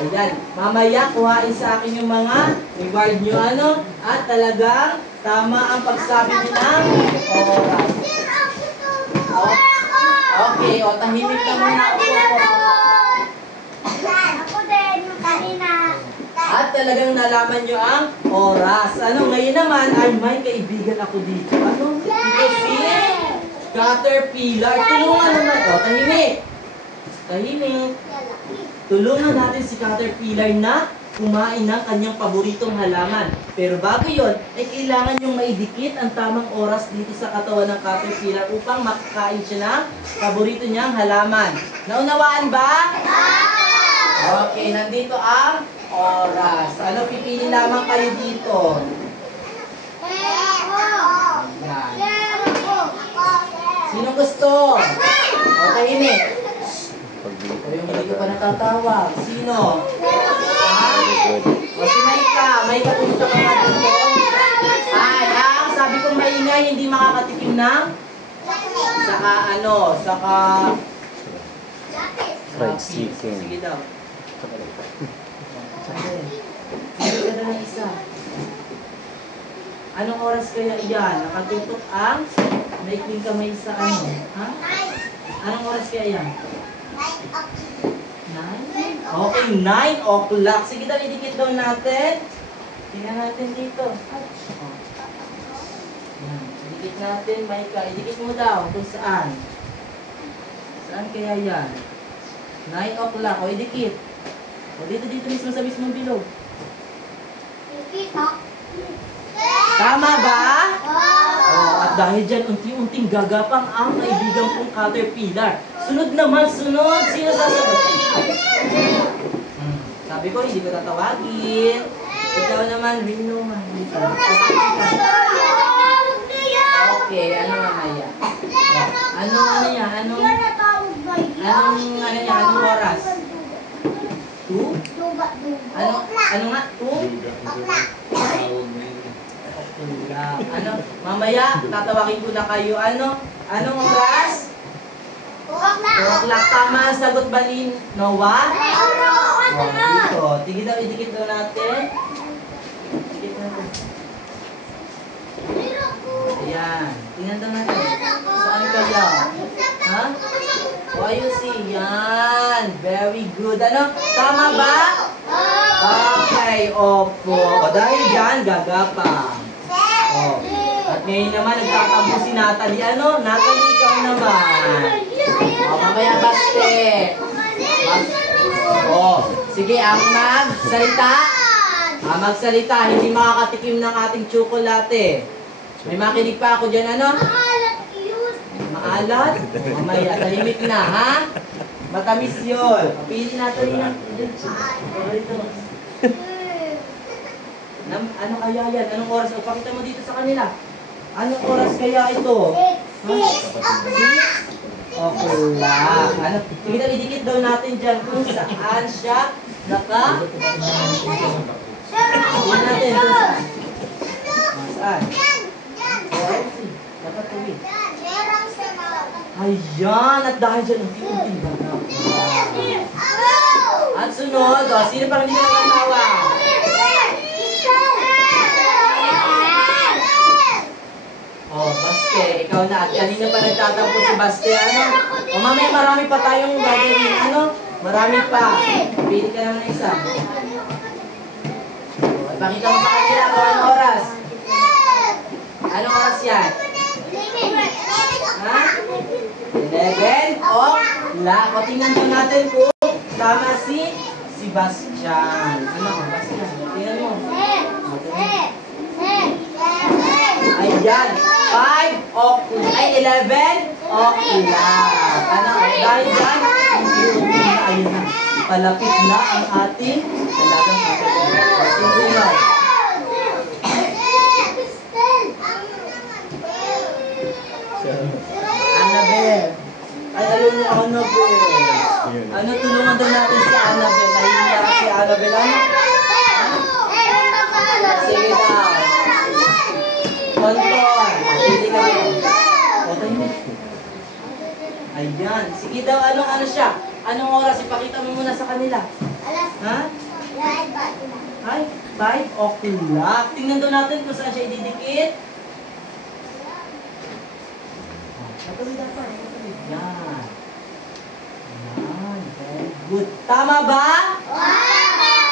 Ayan. Mamaya, kuhain sa akin yung mga reward nyo, ano? At talagang tama ang pagsabi nyo ng oras. Okay, o, tahimik ka muna. Ako din, yung kanina. At talagang nalaman nyo ang oras. Ano, ngayon naman ay may kaibigan ako dito. Ano? Ito si Caterpillar. Tulungan naman. O, tahimik. Tahimik. Tulungan natin si Caterpillar na kumain ng kanyang paboritong halaman. Pero bago yon, ay kailangan yung maidikit ang tamang oras dito sa katawan ng Caterpillar upang makakain siya ng paborito niyang halaman. Naunawaan ba? Okay, nandito ang oras. Ano, pipili lamang kayo dito. Ayan. Sino gusto? O, tahimik. O, yung hindi ko pa natatawag. Sino? Ha? O, si Maika. Maika, pumunta ka nga dito. Ay, sabi kong maingay, hindi makakatikim ng saka Fried chicken. Sige daw. Sige ka na ng isa. Anong oras kaya iyan? Nakatutok ang maikling kamay sa ano? Ha? Anong oras kaya iyan? 9? Okay, 9 o'clock. Sige daw, idikit daw natin. Tingnan natin dito. Yan. Idikit natin, Maika. Idikit mo daw kung saan. Saan kaya yan? 9 o'clock. O, idikit. O, dito mismo sa mismong bilog. Tama ba? Oh, at dahil dyan, unti-unting gagapang ang kaibigan kong Caterpillar. Sunod naman, sunod. Sino sasagot? Sabi ko, hindi ko tatawagin. Ikaw naman, Rino. Okay, ano mamaya? Ano yan? Anong oras? 2? Ano nga? 2? Ano? Mamaya, tatawagin ko na kayo. Anong oras? 2 o'clock. Tama ang sagot ba ni Noah? Dito. Tigil daw, idikit daw natin. Idikit natin. Ayan. Tingnan daw natin. Saan kaya? Ha? O, ayusin. Yan. Very good. Ano? Tama ba? Okay. Opo. O, dahil dyan, gagapang. Oh. At ngayon naman, nagtatampo si Natalie. Ano? Natalie, ikaw naman. O, mamaya baste. Sige, ang magsalita. Magsalita, hindi makakatikim ng ating tsokolate. May makinig pa ako dyan, ano? Maalat? Mamaya, tahimik na, ha? Matamis yun. Pili natin yun. Ano kaya yan? Anong oras? O, pakita mo dito sa kanila. Anong oras kaya ito? 6 o'clock. Ano? Sige na, idikit daw natin dyan kung saan siya Tingnan natin kung saan. Saan? Dapat tuwid. Ayan! At dahil dyan, unti-unting gagawin. At sunod, sino parang hindi na nakatawa? Baste, ikaw na. At kanina pa nagtatampo si Baste, ano? Mamaya marami pa tayong gagawin, ano? Marami pa. Pili ka naman ng isa. Pakita mo sa kanila kung anong oras. Anong oras yan? Ha? 11 o'clock. O, tingnan po natin kung tama si Bastian. Ano? Bastian. Tingnan mo. Ayan. 5 o'clock. Ay, 11 o'clock. Ano? Dahil dyan, ayun na. Palapit na ang ating talagang kapatid. Annabelle. Ay, Annabelle. Ano, tulungan daw natin si Annabelle. Nahihiya si Annabelle. Ano? Sige daw. Tonton. Hindi ka ba? Okay mo. Ayan. Sige daw, ano siya? Anong oras? Ipakita mo muna sa kanila. Ha? Ay, 5 o'clock. Tingnan daw natin kung saan siya ididikit. Matawid dapat. Yan. Yan. Very good. Tama ba?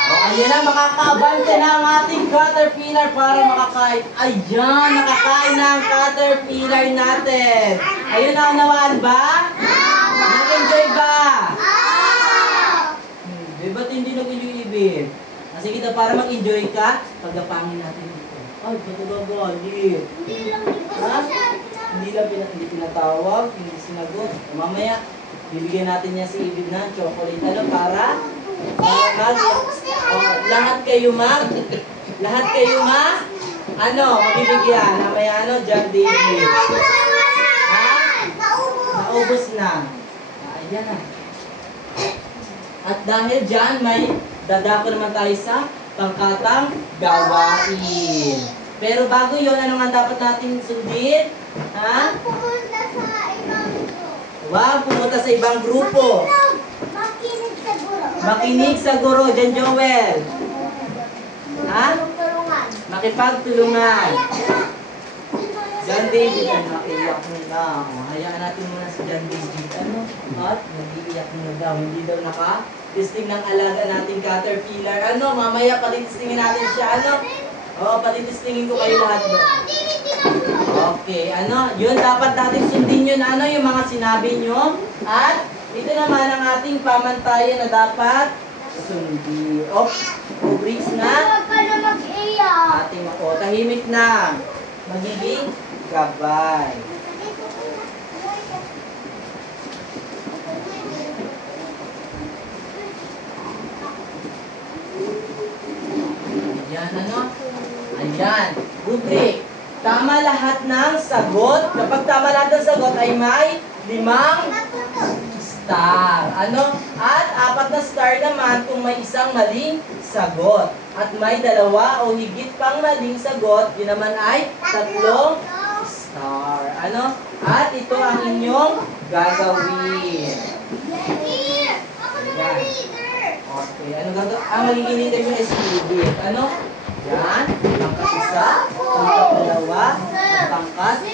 O, ayan na, makakaabante na ang ating caterpillar para makakain. Ayan, nakakain na ang caterpillar natin. Ayun, naunawaan ba? Nag-enjoy ba? Ba't hindi nag-enjoy ibig? Sige daw, para mag-enjoy ka, pagkapangin natin dito. Ay, ba't nagagalit? Ha? Hindi pinatawag, hindi sinagot. Mamaya, bibigyan natin niya si Ibig ng chocolate. Ano, para lahat kayo mabibigyan. Mamaya, John David. Ha? Naubos na. Ayan na. At dahil dyan, may dadako naman tayo sa pangkatang gawain. Pero bago yun, ano nga dapat natin sundin? Ha? Huwag pumunta sa ibang grupo. Makinig sa guro. Jan Joel. Ha? Makipagtulungan. John David, naiyak mo na. Hayaan natin muna si John David. At nag-iiyak mo daw. Hindi daw naka-testing ng alaga nating caterpillar. Mamaya patitestingin natin siya. Patitestingin ko kayo lahat doon. Okay, yun dapat natin sundin yun. Yung mga sinabi nyo. At ito naman ang ating pamantayan na dapat sundin. Breaks na. Ating tahimik na. Magiging gabay. Ayan, Ayan. Good break. Tama lahat ng sagot. Kapag tama lahat ng sagot ay may 5 star. At 4 na star naman kung may isang maling sagot. At may 2 o higit pang maling sagot, yun naman ay 3 star. At ito ang inyong gagawin. Ayan. Okay, ang magiging leader nyo is Ibig. Yan, pangkat 1, pangkat 2, pangkat 3.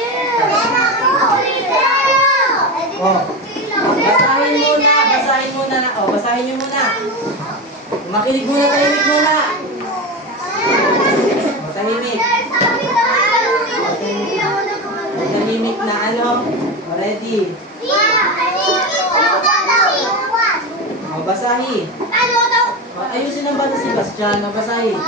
Basahin nyo muna. Makinig muna, tahimik muna. Tahimik. Tahimik na ready. Basahin. Ayusin ang bata si Bastian. Basahin.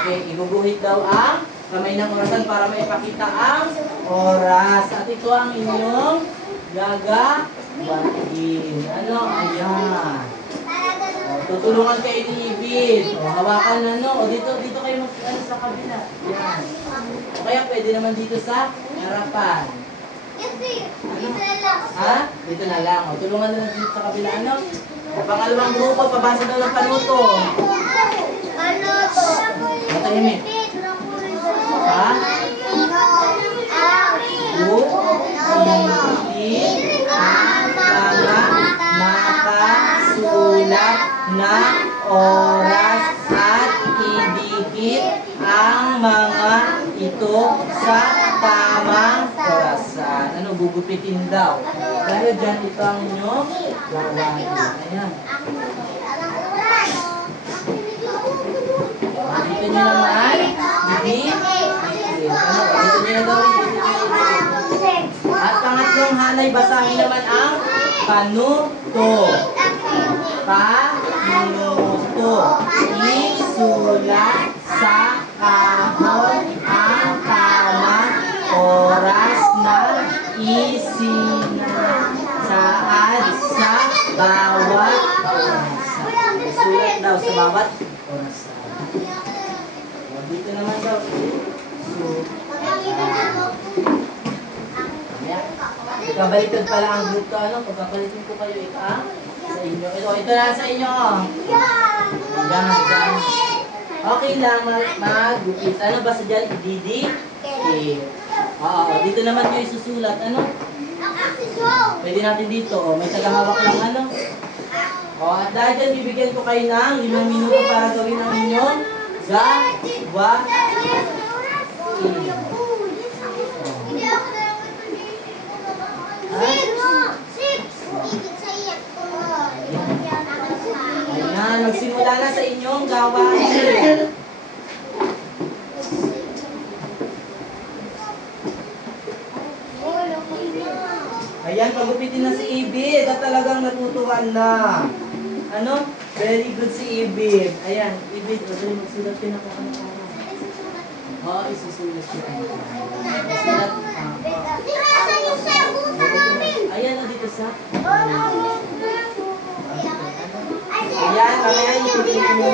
Okay, iguguhit daw ang kamay ng orasan para maipakita ang oras. At ito ang inyong gagawin. Ayan. Tutulungan kayo ni Ibig. Hawakan dito kayo sa kabila. Yan. O kaya pwede naman dito sa harapan. Ha? Dito na lang. Tulungan na lang dito sa kabila. Pangalawang grupo, pabasa daw ng panuto. Matahimik. Ha? Ulitin ang mga nakasulat na oras at idikit ang mga ito sa tamang orasan. Gugupitin daw. Dahil dyan ito ang inyong gawain. Ayan. Dito nyo naman. Ibig. Dito nyo na daw. At pangatlong hanay, basahin naman ang panuto. Panuto. Isulat sa kahon ang tamang oras na isinasaad sa bawat bawat oras. Dito naman daw. So, ikabaliktad pala ang group to, ano? Pagkapalitin ko kayo, sa inyo. Ito na sa inyo. Yan. Okay lang, mag-gupit. Ano ba sa dyan? Didi? Okay. Oo, dito naman kayo susulat. Ano? Pwede natin dito. May tagahawak lang, ano? At dahil dyan, bibigyan ko kayo ng 5 minuto para gawin ang inyong gawa. Ayan, magsimula na sa inyong gawain. Ayan, pagupitin na si Ibig at talagang natutuwa na. Ano? Very good si Ibig. Ayan, Ibig, okay, magsulat ka na kung ano. Oo, isusulat siya. Sulat. Ayan, dito sa... Ayan, mamaya ibigay mo.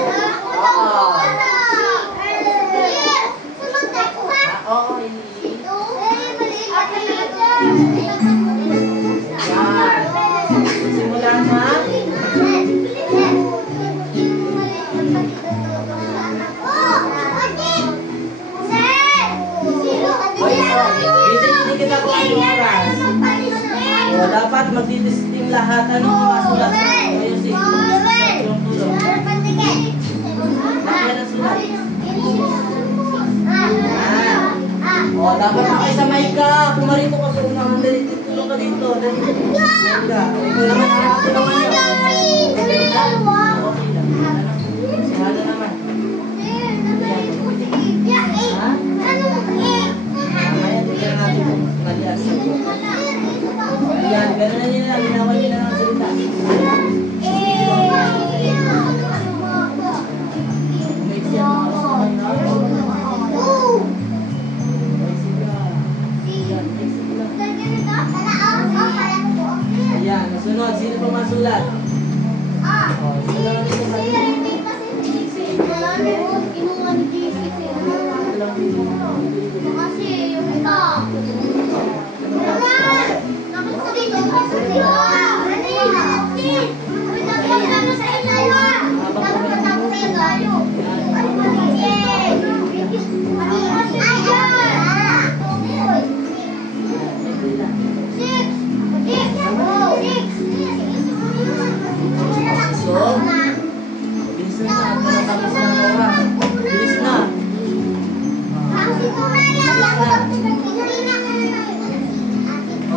Oo. Oo, Ayan. Simula na. Hindi kita po ang oras. Dapat magtitesting lahat. Ano masulat na? Ayun si tulong-tulong. Bakit ang sulat? Dapat makisabay ka. Pumarito ka sa unang tulong ka dito. Ikaw naman ang tulungan niyo. Okay lang. Simula naman. Ayan, gano'n na nila. Ginawa nila ng salita. Ayan, nasunod. Sino pa masulat? Sino na nito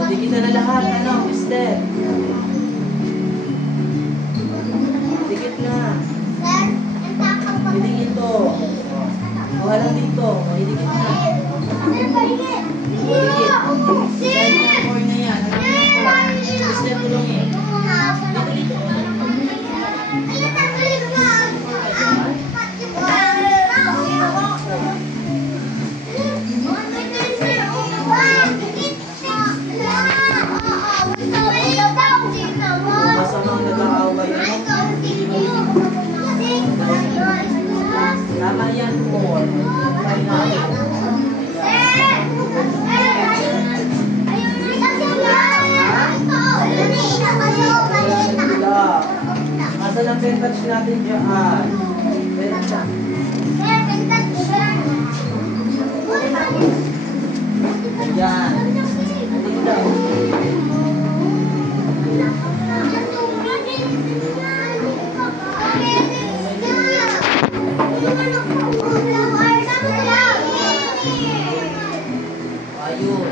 sa kita na lahat, ano, mister. Dikit na. Didikit to. Kuha lang dito. Didikit na. Didikit. Saan yung core na yan? Mister, tulungin. Dito. Tama yan po. Masa lang pen touch natin dyan? Pen touch. Ayan. Tingnan. Ayun.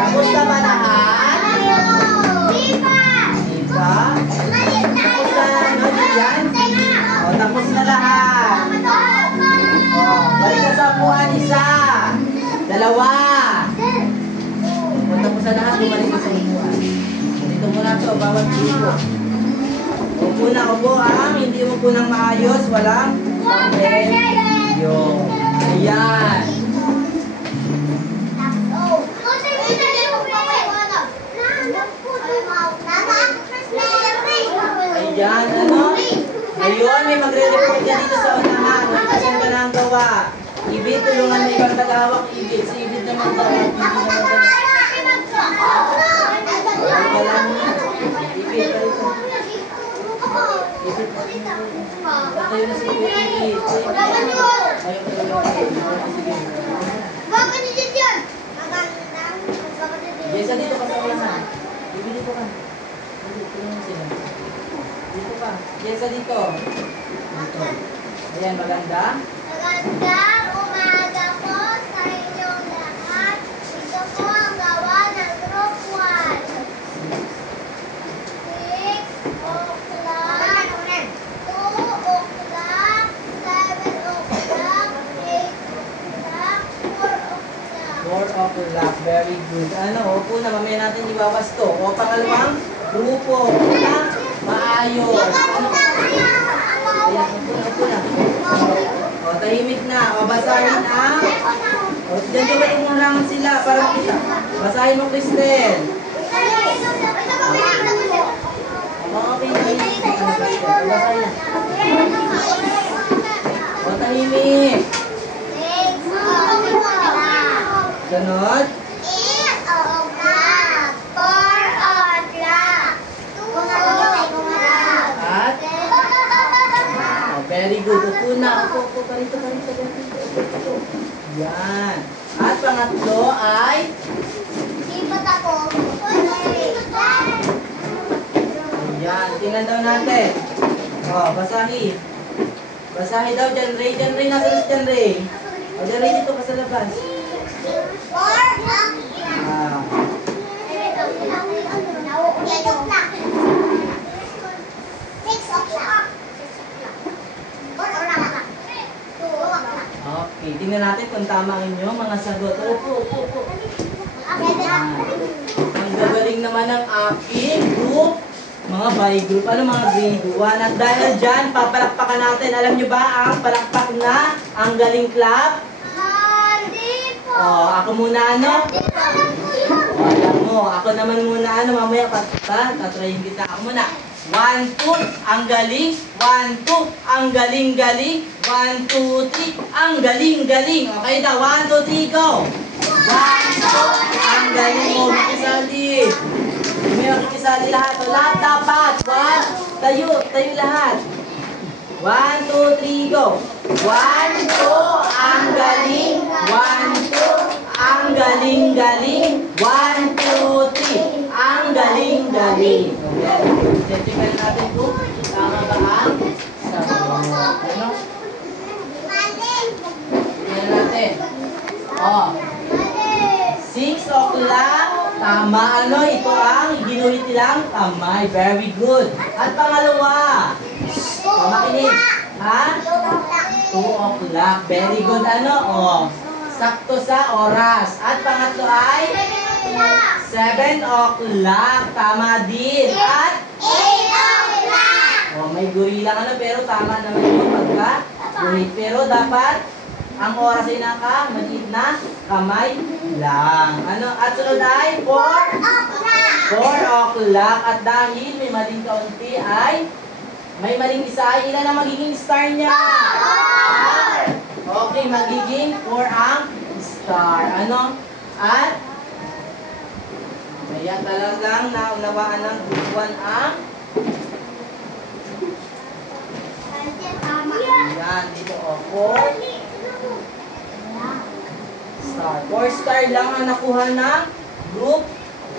Tapos na ba lahat? Diba? Tapos na yan? Tapos na lahat. Balik ka sa upuan, 1, 2. Tapos na lahat, bumalik ka sa upuan. Dito muna ito, bawat grupo. Upo na, upo. Hindi mo po nang maayos, walang papel. Yung. Ayan. Ayan, ano? Ayun, may magre-report ka dito sa unahan. Nagkasan ka na ang gawa. Ibig, tulungan mo ibang tagawak. Ibig, si Ibig naman daw. Ibig naman daw. Ibig, patayo na si Ibig. Ayaw Jessa, dito ka sa unahan. Ibig, dito ka. Tulungan mo sila. Dito ka. Jessa, dito. Dito. Ayan, maganda. Magandang umaga po sa inyong lahat. Ito po ang gawa ng Group 1. 6 o'clock, 2 o'clock, 7 o'clock, 8 o'clock, 4 o'clock. 4 o'clock. Very good. Ano, upo na. Mamaya natin iwawasto. O, pangalawang grupo. Una, maayos. Ano? Ayan, upo na. O, tahimik na. O, basahin ang... O, dyan dumating mo naman sila para makita. Basahin mo, Cristel. O, okay na. O, basahin na. O, tahimik. Sunod. At? O, very good. Upo na. Upo, parito. Yan. At pangatlo ay... Yan. Tingnan daw natin. O, basahin. Basahin daw, Jan Ray. Jan Ray, nasa na si Jan Ray? O, Jan Ray, dito ka sa labas. Ah. Okay, tingnan natin kung tama ang inyong mga sagot. Upo. Ang gagaling naman ng aking group, mga by group, ano mga grade 1. At dahil dyan, papalakpakan natin. Alam nyo ba ang palakpak na ang galing clap? Oh, ako muna ano? Oh, alam mo, ako naman muna ano, mamaya tatrayin kita. Ako muna. 1, 2, ang galing. 1, 2, ang galing-galing. 1, 2, 3, ang galing-galing. Okay daw, 1, 2, 3, go! 1, 2, ang galing mo, makisali. May makikisali lahat. O, lahat dapat. 1, tayo lahat. 1, 2, 3, go! 1, 2, ang galing. 1, 2, ang galing-galing. 1, 2, 3, ang galing-galing. Okay, check natin kung tama ba ang sagot. Ano? Tingnan natin. Oh. 6 o'clock. Tama. Ano? Ito ang ginuhit nilang kamay. Very good. At pangalawa. Makinig. Ha? 2 o'clock. Very good. Ano? Oh. Sakto sa oras. At pangatlo ay 7 o'clock. Tama din. At 8 o'clock. oh, may gorilla ano pero tama naman yung pagka guhit. Pero dapat ang oras ay maliit na kamay lang. Ano? At sunod ay 4 o'clock. At dahil may maling kaunti ay may maling isa ay ilan ang magiging star niya? Okay, magiging 4 ang star. Ano? At kaya talagang naunawaan ng group 1 ang yan, dito o 4 star. 4 star lang ang nakuha ng group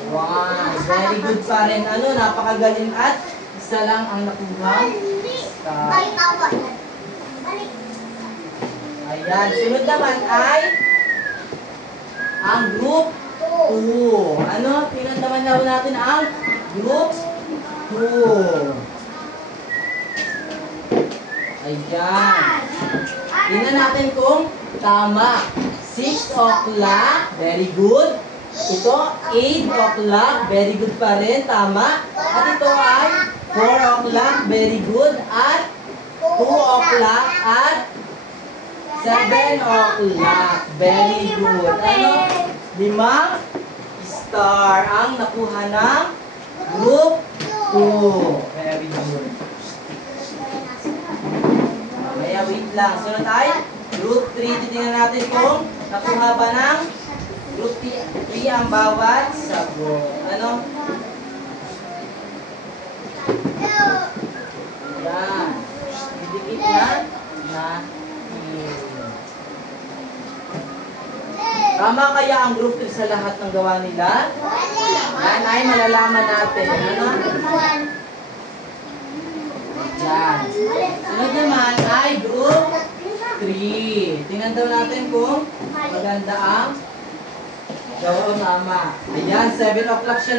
1. Very good pa rin. Ano, napakagaling at isa lang ang nakuha star. Ayan, sunod naman ay ang group 2. Ano? Tingnan naman natin ang group 2. Ayan. Tingnan natin kung tama. 6 o'clock. Very good. Ito, 8 o'clock. Very good pa rin. Tama. At ito ay 4 o'clock. Very good. At 2 o'clock. At 7 o'clock. Very good. Ano? 5 star ang nakuha ng group 2. Very good. Mamaya, wait lang. Sunod ay group 3. Titingnan natin kung nakuha ba ng group 3 ang bawat sagot. Ano? Yan. Didikit na. Tama kaya ang group 3 sa lahat ng gawa nila? Yan ay malalaman natin. Ano? Yan. Sunod naman ay group 3. Tingnan daw natin kung maganda ang gawa o tama. Ayan, 7 o'clock siya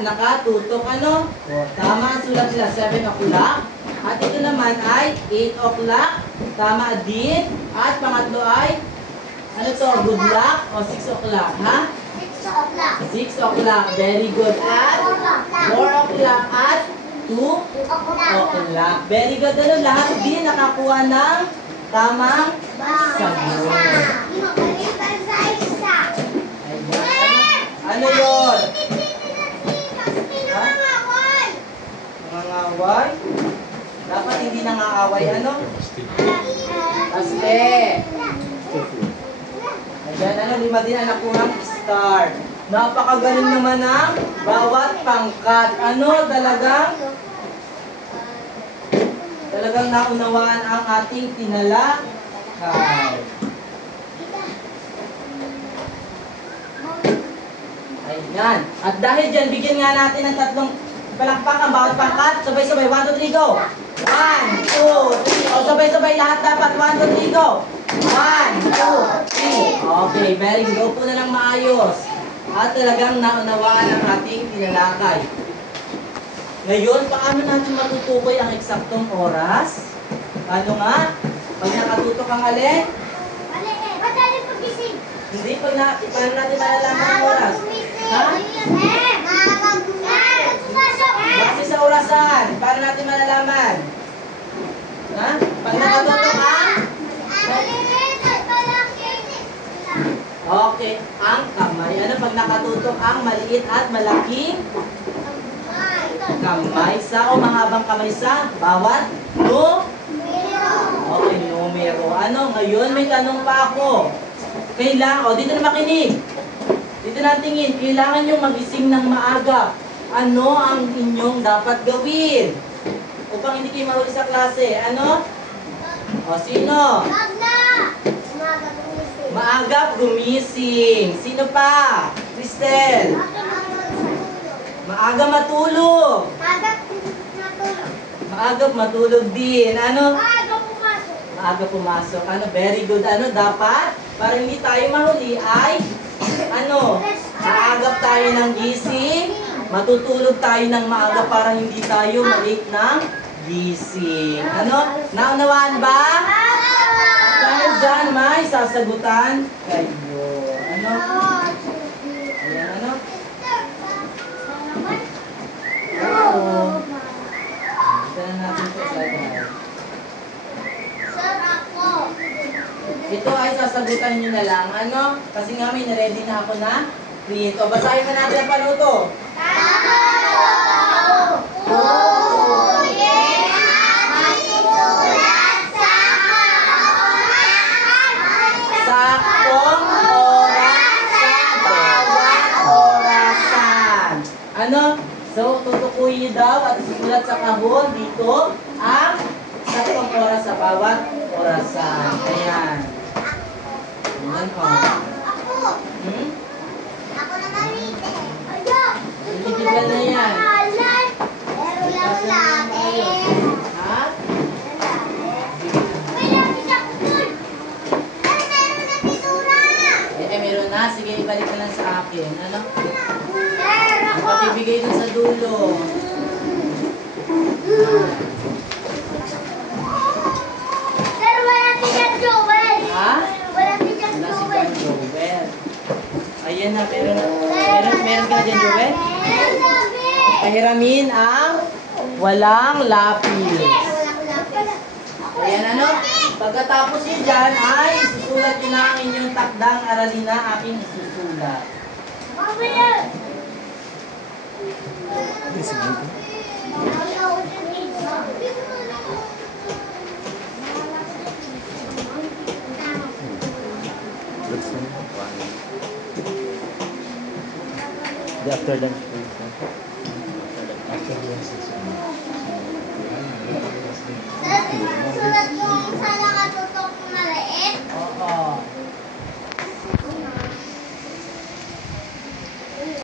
nakatutok. Ano? Tama ang sulat nila, 7 o'clock. At ito naman ay 8 o'clock. Tama din. At pangatlo ay ano to? Good luck o 6 o'clock? Ha? 6 o'clock. Very good. At 4 o'clock at 2 o'clock. Very good. Ano? Lahat din nakakuha ng tamang sagot. Ano yun? Nangangaway? Dapat hindi nangaaway. Ano? Paste. Ayan, ano, 5 din ang nakuhang star. Napakagaling naman ng bawat pangkat. Ano, talagang naunawaan ang ating tinalakay. Ayan. At dahil dyan, bigyan nga natin ng 3 palakpakan bawat pangkat. Sabay-sabay. 1, 2, 3, go! 1, 2, 3. O, sabay-sabay lahat dapat. 1, 2, 3, go! 1, 2, 3. Okay, very good. Go po na ng maayos. At talagang naunawaan ang ating tinalakay. Ngayon, paano natin matutukoy ang eksaktong oras? Paano nga? Pag nakatutok ang alin? Hindi, paano natin malalaman ang oras? Ha? Base sa orasan. Paano natin malalaman? Ha? Pag nakatutok ang? Okay, ang kamay. Ano pag nakatutok ang maliit at malaking kamay sa o mahabang kamay sa bawat okay, numero. Ano, ngayon may tanong pa ako. Kailangan, dito na makinig. Dito na tingin, kailangan nyo magising ng maaga. Ano ang inyong dapat gawin? Upang hindi kayo mahuli sa klase. Ano? O, sino? Maagap gumising. Sino pa? Cristel. Maaga matulog. Maagap matulog din. Ano? Maaga pumasok. Ano? Very good. Ano dapat? Para hindi tayo mahuli ay ano? Maagap tayo ng gising. Matutulog tayo ng maaga para hindi tayo ma-late ng gising. Ano? Naunawaan ba? Dahil dyan may sasagutan kayo. Ano? Ayan, ano? Oo. Ito na natin ito sa atin. Ito ay sasagutan nyo na lang. Ano? Kasi nga may na-ready na ako na print. O, basahin na natin ang panuto. Saktong oras sa bawat orasan. Ano? So, tutukuyin daw at isulat sa kahon dito ang saktong oras sa bawat orasan. Ayan. Ayan o. Hmm? Bibigyan na yan. Ha? Meron na. Sige, ibalik na lang sa akin. Ano? Ipapibigay dun sa dulo. Pero wala si Jan Joel. Ha? Wala si Jan Wala si Joel. John Joel. Ayan na, meron na. Meron ka na dyan, Joel? Pahiramin ang walang lapis. Ayan, ano? Pagkatapos nyo dyan, ay susulat nyo na ang inyong takdang aralin na aking isusulat. Sige. After that.